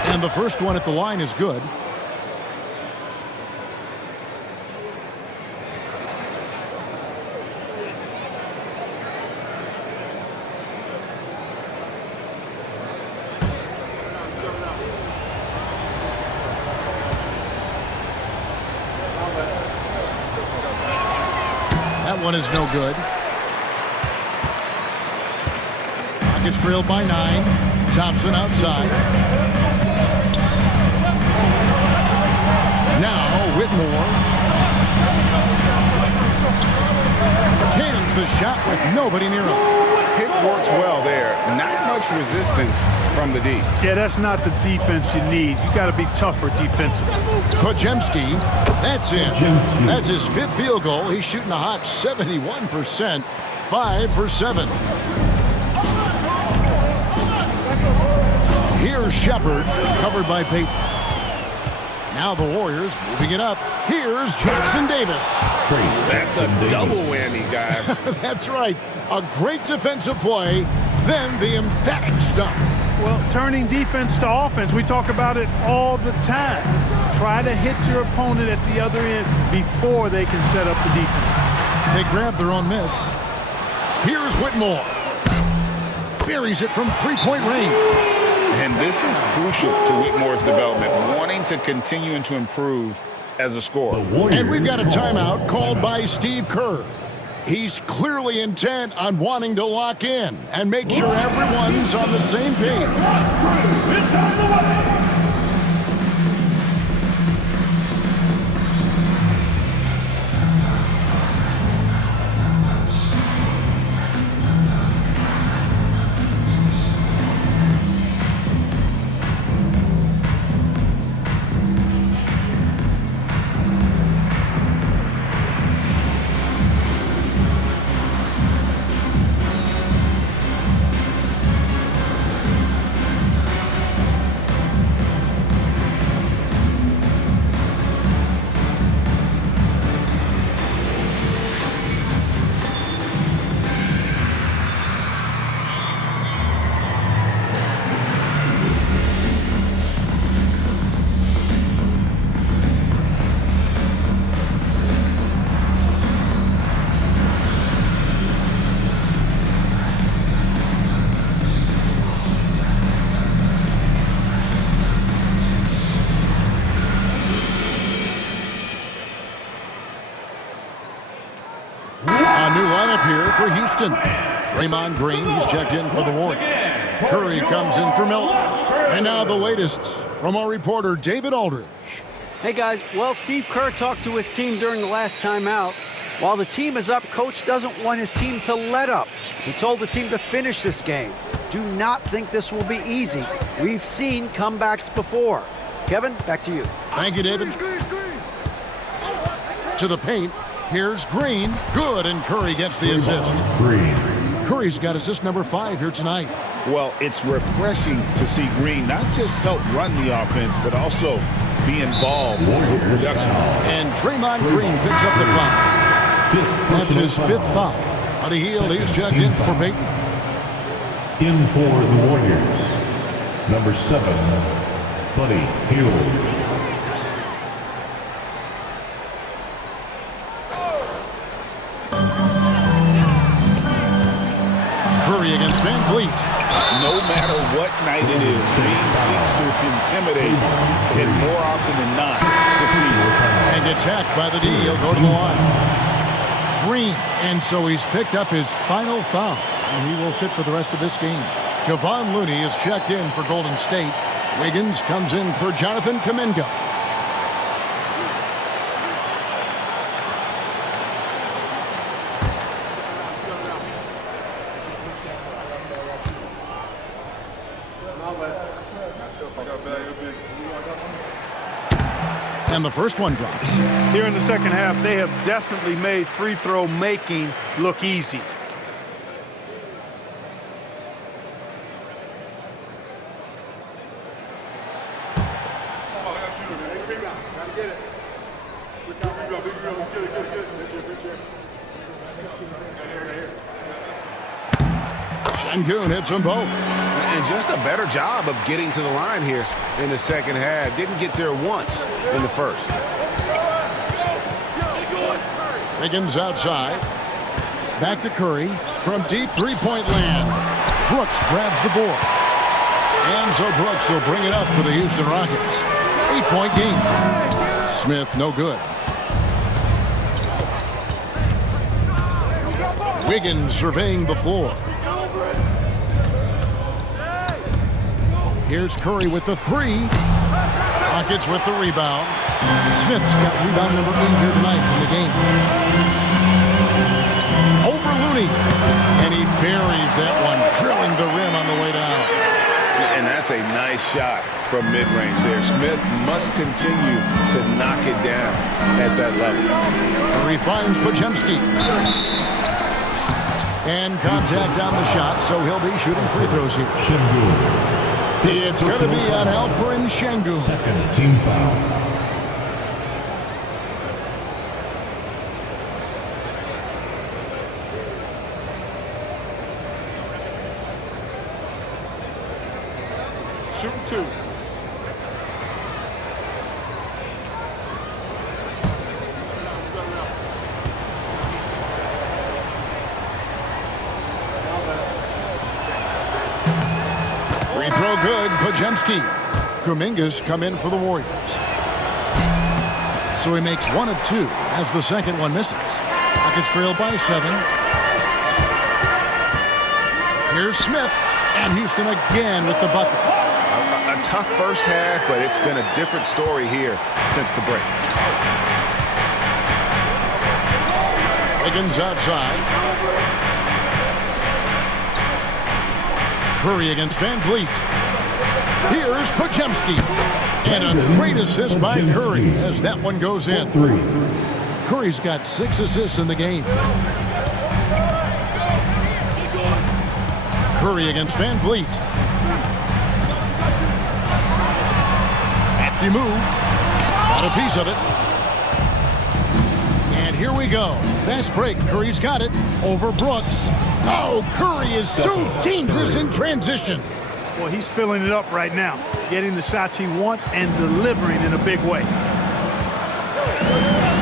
And the first one at the line is good. That one is no good. Rockets trailed by 9. Thompson outside. Now Whitmore cans the shot with nobody near him. Hit works well there. Not much resistance from the D. Yeah, that's not the defense you need. You got to be tougher defensively. Pajemski, that's in. That's his 5th field goal. He's shooting a hot 71%, 5 for 7. Here's Shepard, covered by Payton. Now the Warriors moving it up. Here's Jackson Davis. That's a double whammy, guys. That's right. A great defensive play, then the emphatic stuff. Well, turning defense to offense, we talk about it all the time. Try to hit your opponent at the other end before they can set up the defense. They grab their own miss. Here's Whitmore. Buries it from 3-point range. And this is crucial to Whitmore's development, wanting to continue and to improve as a scorer. And we've got a timeout called by Steve Kerr. He's clearly intent on wanting to lock in and make sure everyone's on the same page. It's on the way. for Houston. Draymond Green, he's checked in for the Warriors. Curry comes in for Milton. And now the latest from our reporter, David Aldridge. Hey, guys. Well, Steve Kerr talked to his team during the last timeout. While the team is up, Coach doesn't want his team to let up. He told the team to finish this game. Do not think this will be easy. We've seen comebacks before. Kevin, back to you. Thank you, David. To the paint. Here's Green. Good, and Curry gets the assist. Curry's got assist number 5 here tonight. Well, it's refreshing to see Green not just help run the offense, but also be involved with production. And Draymond Green picks up the foul. That's his 5th foul. Buddy Hield, he's checked in for Peyton. In for the Warriors, number 7, Buddy Hield. Curry against Van Vliet. No matter what night it is, Green seeks to intimidate and more often than not succeed. And gets hacked by the D. He'll go to the line. Green, and so he's picked up his final foul, and he will sit for the rest of this game. Kevon Looney is checked in for Golden State. Wiggins comes in for Jonathan Kuminga. And the first one drops. Here in the second half, they have definitely made free throw making look easy. Şengün hits them both. And just a better job of getting to the line here in the second half. Didn't get there once in the first. Wiggins outside. Back to Curry from deep three-point land. Brooks grabs the board. And so Brooks will bring it up for the Houston Rockets. 8-point game. Smith, no good. Wiggins surveying the floor. Here's Curry with the 3. Rockets with the rebound. Smith's got rebound number 8 here tonight in the game. Over Looney. And he buries that one, drilling the rim on the way down. And that's a nice shot from mid-range there. Smith must continue to knock it down at that level. Curry finds Podziemski. And contact on the shot, so he'll be shooting free throws here. It's going to be on Alperen Şengün. Second team foul. Shooting 2. Free throw good, Podziemski. Kuminga's come in for the Warriors. So he makes 1 of 2 as the second one misses. Rockets trail by 7. Here's Smith, and Houston again with the bucket. A tough first half, but it's been a different story here since the break. Wiggins outside. Curry against Van Vliet. Here's Podziemski. And a great assist by Curry as that one goes in. Curry's got 6 assists in the game. Curry against Van Vliet. Crafty move. Got a piece of it. And here we go. Fast break. Curry's got it over Brooks. Oh, Curry is so dangerous in transition. Well, he's filling it up right now, getting the shots he wants and delivering in a big way.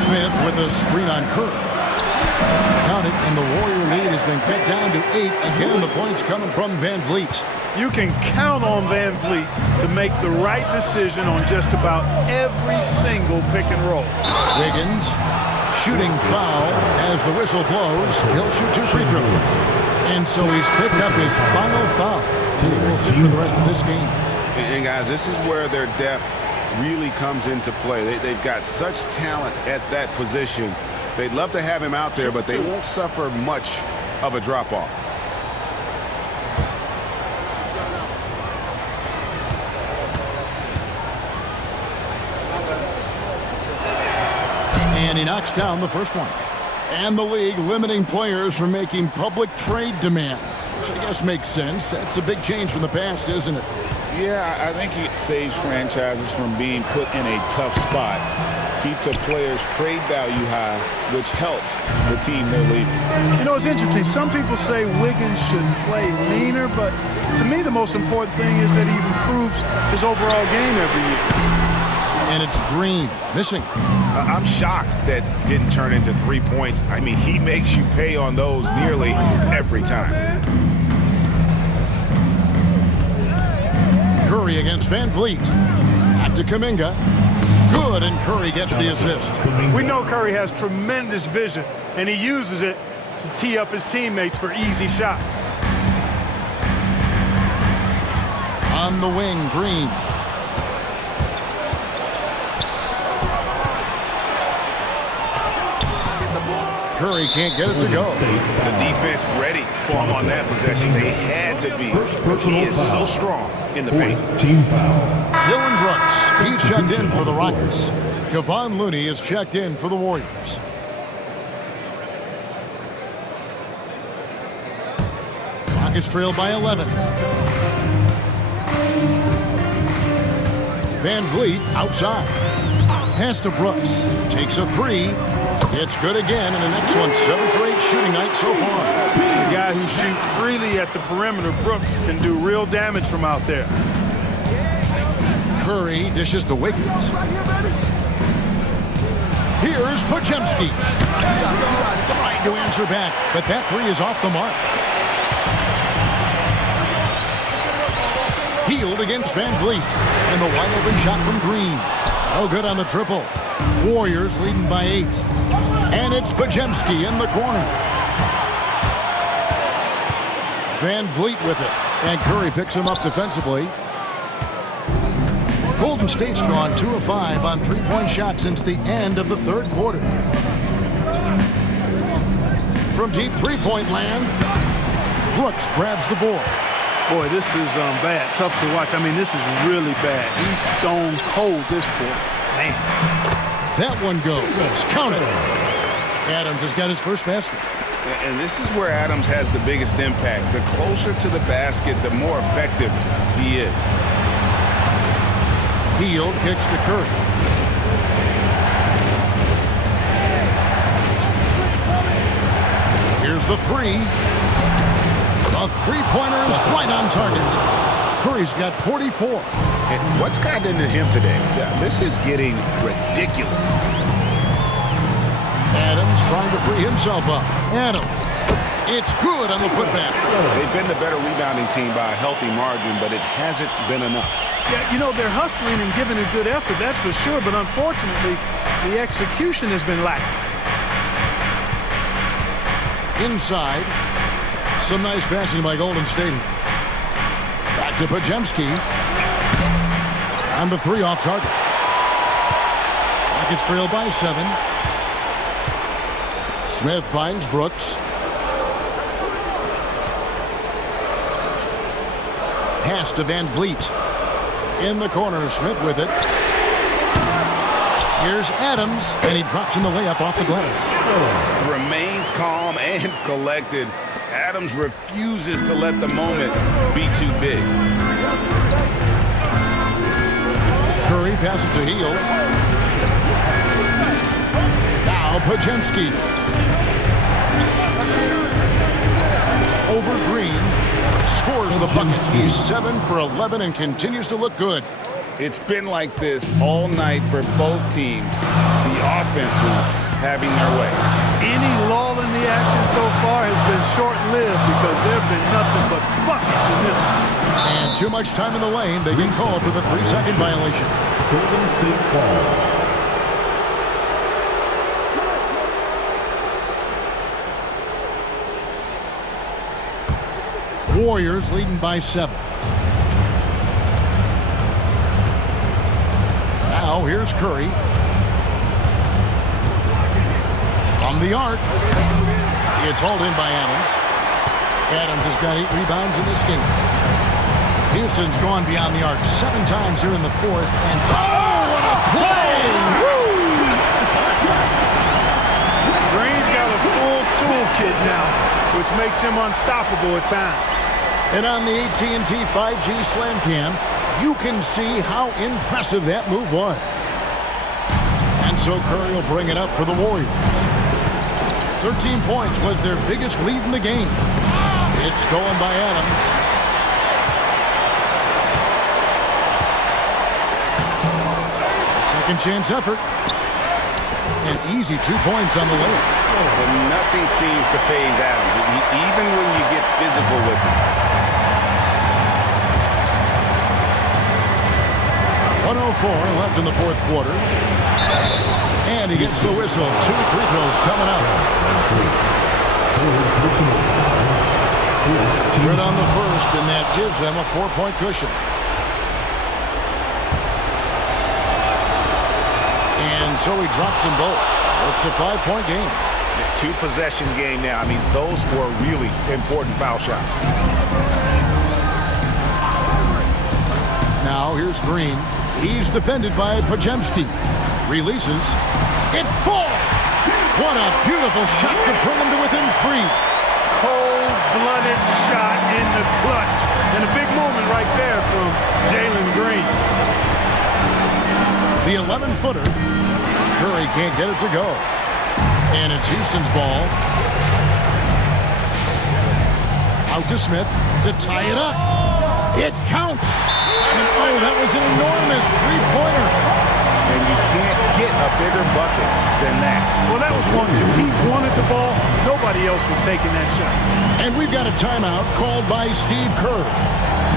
Smith with a screen on Curry. Count it, and the Warrior lead has been cut down to 8. Again, the points coming from Van Vliet. You can count on Van Vliet to make the right decision on just about every single pick and roll. Wiggins Shooting foul as the whistle blows. He'll shoot 2 free throws. And so he's picked up his final foul. He will sit for the rest of this game. And guys, this is where their depth really comes into play. They've got such talent at that position. They'd love to have him out there, but they won't suffer much of a drop-off. And he knocks down the first one. And the league limiting players from making public trade demands, which I guess makes sense. That's a big change from the past, isn't it? Yeah, I think it saves franchises from being put in a tough spot. Keeps a player's trade value high, which helps the team they're leaving. You know, it's interesting. Some people say Wiggins should play meaner, but to me the most important thing is that he improves his overall game every year. And it's Green, missing. I'm shocked that didn't turn into 3 points. I mean, he makes you pay on those nearly every time. Curry against Van Vliet. Back to Kuminga. Good, and Curry gets the assist. We know Curry has tremendous vision, and he uses it to tee up his teammates for easy shots. On the wing, Green. Curry can't get it to go. The defense ready for him on that possession. They had to be. He is so strong in the paint. Team foul. Dylan Brooks, he's checked in for the Rockets. Kevon Looney is checked in for the Warriors. Rockets trail by 11. Van Vliet outside. Pass to Brooks. Takes a 3. It's good again, and an excellent 7 for 8 shooting night so far. The guy who shoots freely at the perimeter, Brooks, can do real damage from out there. Curry dishes to Wiggins. Here's Podziemski. Trying to answer back, but that 3 is off the mark. Healed against Van Vliet. And the wide open shot from Green. Oh, good on the triple. Warriors leading by 8. And it's Podziemski in the corner. Van Vliet with it. And Curry picks him up defensively. Golden State's gone 2 of 5 on 3-point shots since the end of the 3rd quarter. From deep 3-point land, Brooks grabs the board. Boy, this is bad. Tough to watch. I mean, this is really bad. He's stone cold this quarter. Man. That one goes. Count it. Adams has got his first basket. And this is where Adams has the biggest impact. The closer to the basket, the more effective he is. Hield kicks to Curry. Here's the 3. The 3-pointer is right on target. Curry's got 44. And what's gotten into him today? Yeah, this is getting ridiculous. Adams trying to free himself up. Adams. It's good on the putback. They've been the better rebounding team by a healthy margin, but it hasn't been enough. Yeah, you know, they're hustling and giving a good effort, that's for sure, but unfortunately, the execution has been lacking. Inside. Some nice passing by Golden State. Back to Podziemski. And the 3 off target. Rockets trail by 7. Smith finds Brooks. Pass to Van Vliet. In the corner, Smith with it. Here's Adams, and he drops in the layup off the glass. Remains calm and collected. Adams refuses to let the moment be too big. Curry passes to Hield. Now Podziemski. Over Green. Scores the bucket. He's 7 for 11 and continues to look good. It's been like this all night for both teams. The offenses having their way. Any lull in the action so far has been short-lived because there have been nothing but buckets in this one. And too much time in the lane. They get called for the 3-second violation. Golden State foul. Warriors leading by 7. Now here's Curry. From the arc. It's hauled in by Adams. Adams has got 8 rebounds in this game. Houston's gone beyond the arc 7 times here in the 4th. And oh, what a play! Green's got a full toolkit now, which makes him unstoppable at times. And on the AT&T 5G Slam Cam, you can see how impressive that move was. And so Curry will bring it up for the Warriors. 13 points was their biggest lead in the game. It's stolen by Adams. A second chance effort. An easy 2 points on the way. But nothing seems to faze Adams, even when you get physical with him. 1:04 left in the 4th quarter. And he gets the whistle. 2 free throws coming up. Red on the first, and that gives them a 4-point cushion. And so he drops them both. It's a 5-point game. 2-possession game now. I mean, those were really important foul shots. Now here's Green. He's defended by Podziemski. Releases. It falls! What a beautiful shot to bring him to within 3. Cold-blooded shot in the clutch. And a big moment right there from Jalen Green. The 11-footer. Curry can't get it to go. And it's Houston's ball. Out to Smith to tie it up. It counts. And oh, that was an enormous 3-pointer. And you can't get a bigger bucket than that. Well, that was 1-2. He wanted the ball. Nobody else was taking that shot. And we've got a timeout called by Steve Kerr.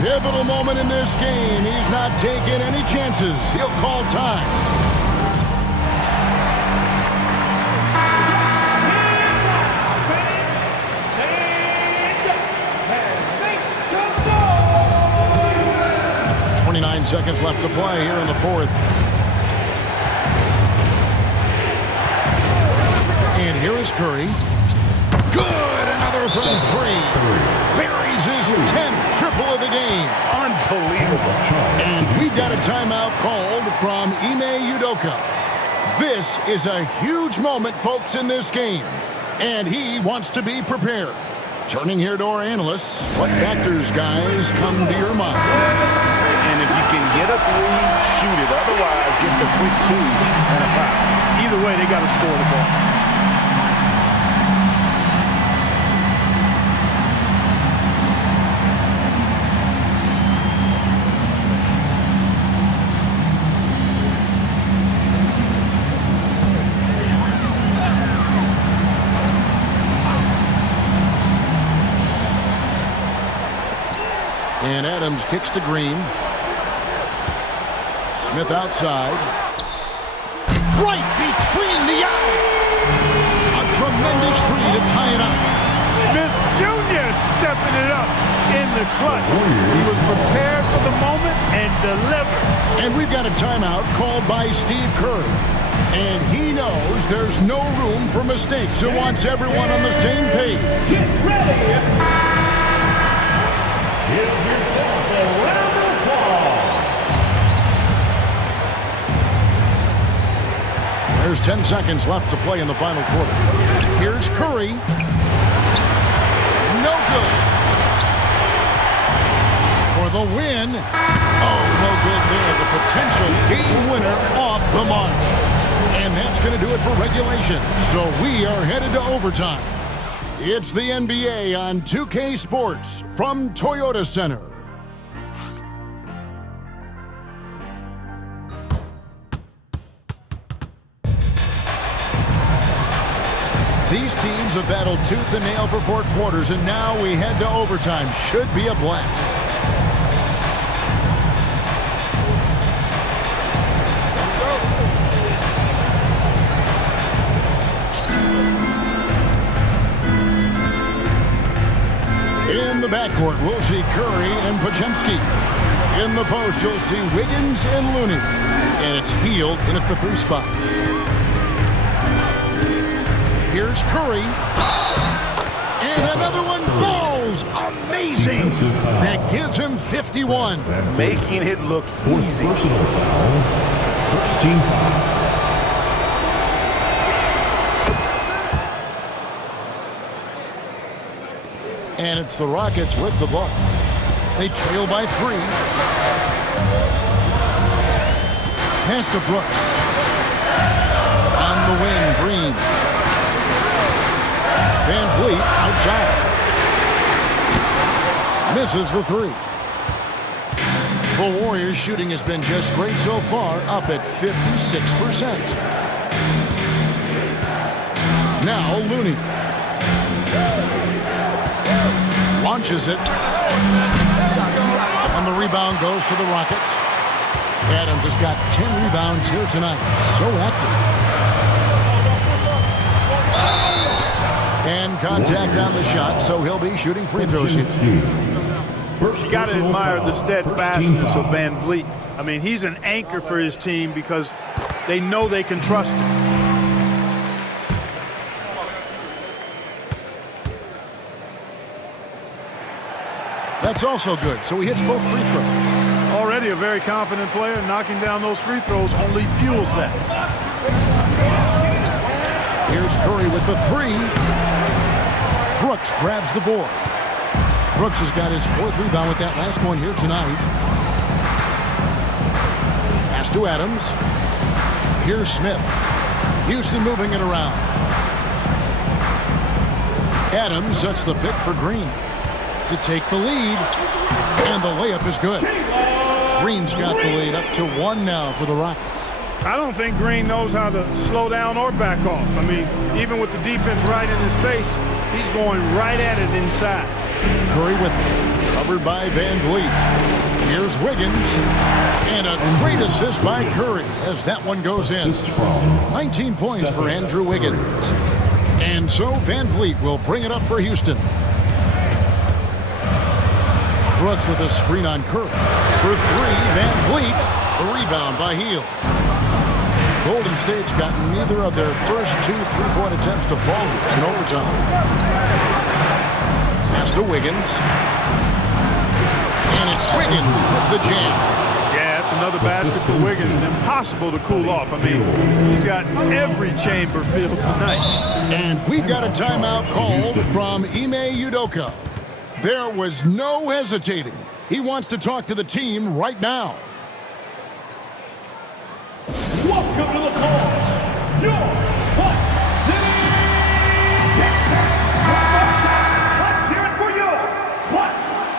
Pivotal moment in this game. He's not taking any chances. He'll call time. Seconds left to play here in the 4th. And here is Curry. Good! Another from 3. Buries his 10th triple of the game. Unbelievable. And we've got a timeout called from Ime Udoka. This is a huge moment, folks, in this game. And he wants to be prepared. Turning here to our analysts, what factors, guys, come to your mind? And if you can get a 3, shoot it. Otherwise, get the quick 2 and a foul. Either way, they got to score the ball. And Adams kicks to Green. Smith outside. Right between the eyes. A tremendous 3 to tie it up. Smith Jr. stepping it up in the clutch. He was prepared for the moment and delivered. And we've got a timeout called by Steve Kerr. And he knows there's no room for mistakes and wants everyone on the same page. Get ready. Give yourself a round of applause. There's 10 seconds left to play in the final quarter. Here's Curry. No good. For the win. Oh, no good there. The potential game winner off the mark. And that's going to do it for regulation. So we are headed to overtime. It's the NBA on 2K Sports from Toyota Center. These teams have battled tooth and nail for 4 quarters, and now we head to overtime. Should be a blast. In the backcourt, we'll see Curry and Podziemski. In the post, you'll see Wiggins and Looney. And it's Hield in at the 3 spot. Here's Curry. And another one falls. Amazing. That gives him 51. Making it look easy. Personal foul. First team foul. And it's the Rockets with the ball. They trail by 3. Pass to Brooks. On the wing, Green. Van Vliet outside. Misses the 3. The Warriors' shooting has been just great so far, up at 56%. Now Looney. Launches it. And the rebound goes to the Rockets. Adams has got 10 rebounds here tonight. So active. And contact on the shot, so he'll be shooting free throws here. You got to admire the steadfastness of Van Vliet. I mean, he's an anchor for his team because they know they can trust him. That's also good, so he hits both free throws. Already a very confident player, knocking down those free throws only fuels that. Here's Curry with the 3. Brooks grabs the board. Brooks has got his 4th rebound with that last one here tonight. Pass to Adams. Here's Smith. Houston moving it around. Adams sets the pick for Green to take the lead, and the layup is good. Green's got the lead up to 1 now for the Rockets. I don't think Green knows how to slow down or back off. I mean, even with the defense right in his face, he's going right at it inside. Curry with it, covered by Van Vliet. Here's Wiggins, and a great assist by Curry as that one goes in. 19 points for Andrew Wiggins. And so Van Vliet will bring it up for Houston. Brooks with a screen on Curry. For 3, Van Vliet. The rebound by Hield. Golden State's got neither of their first 2 3-point attempts to fall in overtime. Pass to Wiggins. And it's Wiggins with the jam. Yeah, that's another basket for Wiggins, and impossible to cool off. I mean, he's got every chamber filled tonight. And we've got a timeout called from Ime Udoka. There was no hesitating. He wants to talk to the team right now. Welcome to the call. Your Hot City Texans. Let's hear it for you. Hot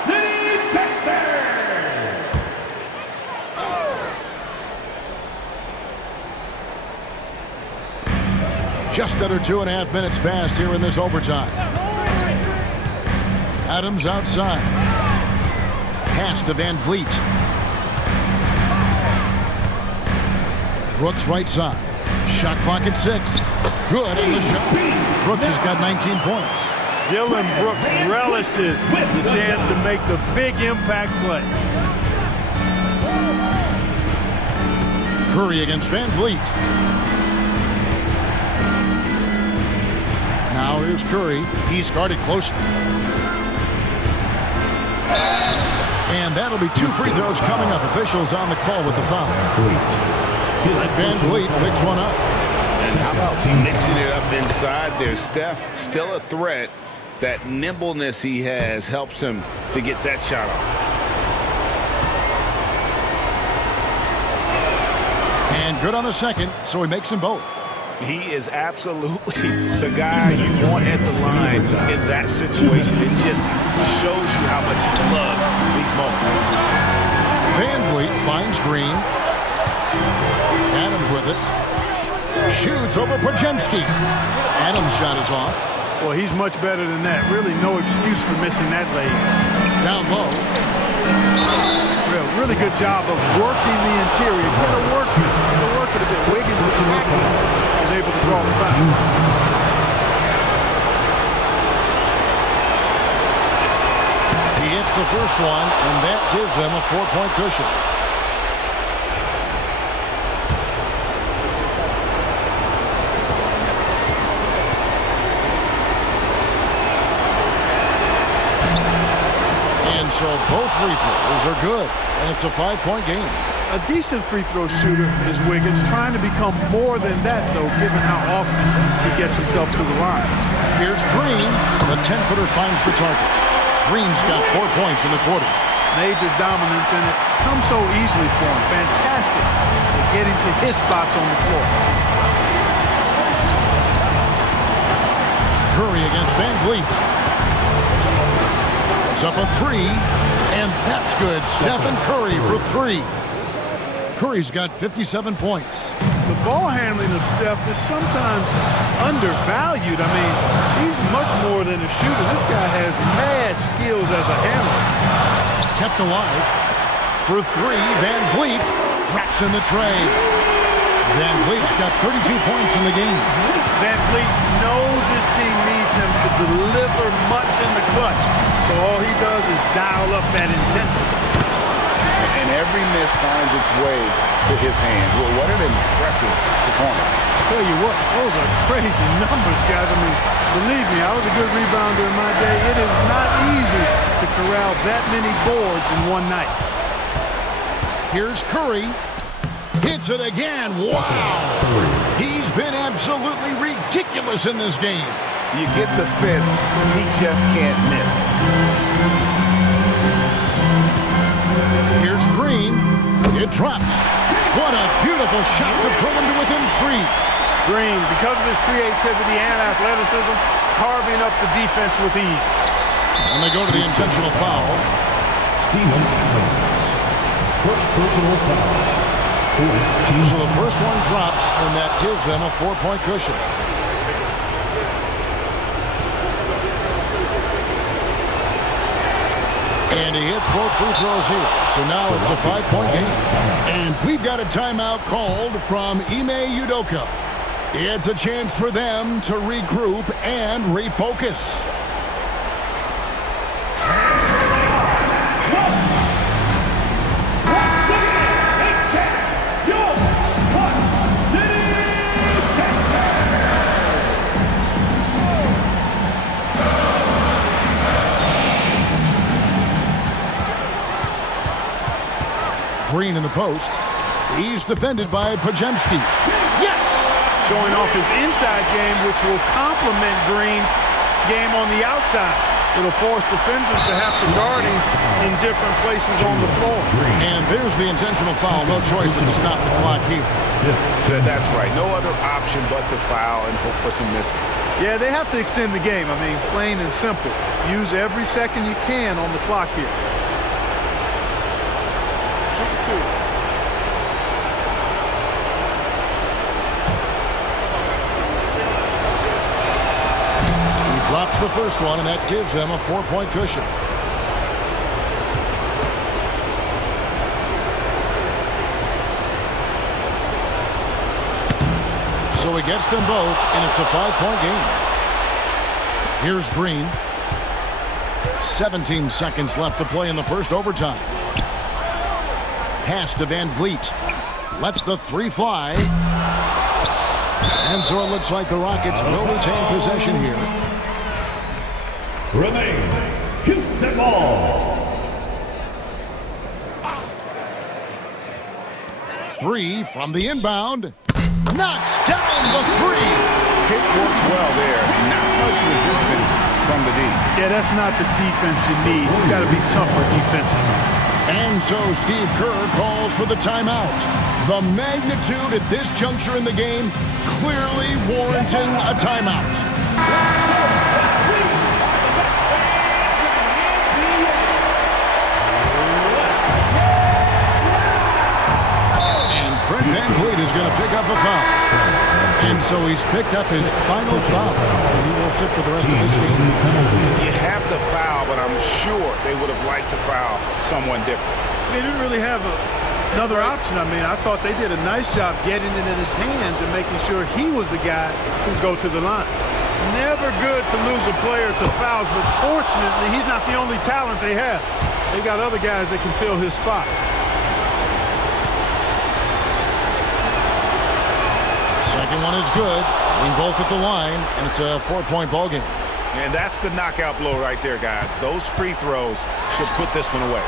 City Texans. Just under 2.5 minutes passed here in this overtime. Adams outside. Pass to Van Vliet. Brooks right side. Shot clock at 6. Good on the shot. Brooks has got 19 points. Dylan Brooks relishes the chance to make the big impact play. Curry against Van Vliet. Now here's Curry. He's guarded close. And that'll be 2 free throws coming up. Officials on the call with the foul. Van Vliet picks one up. And how about mixing it up inside there? Steph still a threat. That nimbleness he has helps him to get that shot off. And good on the second, so he makes them both. He is absolutely the guy you want at the line in that situation. It just shows you how much he loves these moments. Van Vliet finds Green. Adams with it. Shoots over Podziemski. Adams' shot is off. Well, he's much better than that. Really no excuse for missing that late. Down low. Really good job of working the interior. Gotta work it a bit. Wiggins attacking is able to draw the foul. the first one, and that gives them a 4-point cushion. And so both free throws are good, and it's a 5-point game. A decent free throw shooter is Wiggins, trying to become more than that, though, given how often he gets himself to the line. Here's Green. The 10-footer finds the target. Green's got 4 points in the quarter. Major dominance, and it comes so easily for him. Fantastic at getting to his spots on the floor. Curry against Van Vliet. It's up a 3, and that's good. Stephen Curry for 3. Curry's got 57 points. The ball handling of Steph is sometimes undervalued. I mean, he's much more than a shooter. This guy has mad skills as a handler. Kept alive. For 3, Van Vliet drops in the tray. Van Vliet's got 32 points in the game. Van Vliet knows his team needs him to deliver much in the clutch. So all he does is dial up that intensity. And every miss finds its way to his hands. Well, what an impressive performance. Tell you what, those are crazy numbers, guys. I mean, believe me, I was a good rebounder in my day. It is not easy to corral that many boards in one night. Here's Curry. Hits it again. Wow! He's been absolutely ridiculous in this game. You get the sense he just can't miss. Here's Green. It drops. What a beautiful shot to bring him to within 3. Green, because of his creativity and athleticism, carving up the defense with ease. And they go to the intentional foul. Steven Adams. First personal foul. So the first one drops, and that gives them a 4-point cushion. And he hits both free throws here. So now it's a 5-point game. And we've got a timeout called from Ime Udoka. It's a chance for them to regroup and refocus. Green in the post. He's defended by Pajemski. Yes! Showing off his inside game, which will complement Green's game on the outside. It'll force defenders to have to guard him in different places on the floor. And there's the intentional foul. No choice but to stop the clock here. That's right. No other option but to foul and hope for some misses. Yeah, they have to extend the game. I mean, plain and simple. Use every second you can on the clock here. He drops the first one, and that gives them a 4-point cushion. So he gets them both, and it's a 5-point game. Here's Green. 17 seconds left to play in the first overtime. Pass to Van Vliet. Lets the 3 fly. And so it looks like the Rockets will retain possession here. Remain Houston ball. 3 from the inbound. Knocks down the 3. Pick works well there. Not much resistance from the D. Yeah, that's not the defense you need. You got to be tougher defensively. And so Steve Kerr calls for the timeout. The magnitude at this juncture in the game clearly warranting a timeout. And Fred Van Vliet is going to pick up a foul. And so he's picked up his final foul. He will sit for the rest of this game. You have to foul, but I'm sure they would have liked to foul someone different. They didn't really have another option. I mean, I thought they did a nice job getting it in his hands and making sure he was the guy who'd go to the line. Never good to lose a player to fouls, but fortunately, he's not the only talent they have. they got other guys that can fill his spot. Second one is good. Hitting both at the line, and it's a 4-point ball game. And that's the knockout blow right there, guys. Those free throws should put this one away.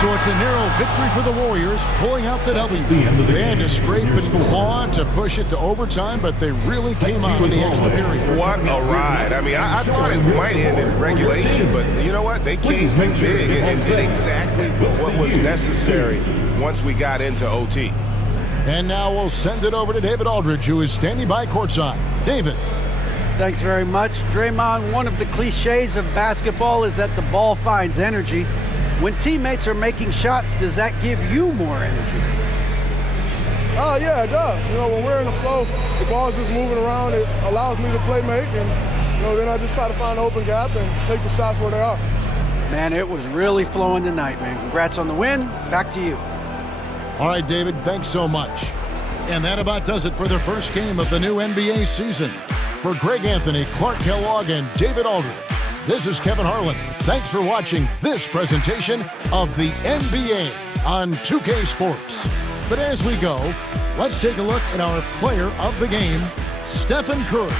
So it's a narrow victory for the Warriors, pulling out the W. They had to scrape and claw to push it to overtime, but they really came out in the extra period. What a ride. I mean, I thought it might end in regulation, but you know what? They came big and did exactly what was necessary once we got into OT. And now we'll send it over to David Aldridge, who is standing by courtside. David. Thanks very much. Draymond, one of the cliches of basketball is that the ball finds energy. When teammates are making shots, does that give you more energy? Oh, yeah, it does. You know, when we're in the flow, the ball's just moving around. It allows me to play make, and, you know, then I just try to find an open gap and take the shots where they are. Man, it was really flowing tonight, man. Congrats on the win. Back to you. All right, David, thanks so much. And that about does it for the first game of the new NBA season. For Greg Anthony, Clark Kellogg, and David Aldridge, this is Kevin Harlan. Thanks for watching this presentation of the NBA on 2K Sports. But as we go, let's take a look at our player of the game, Stephen Curry.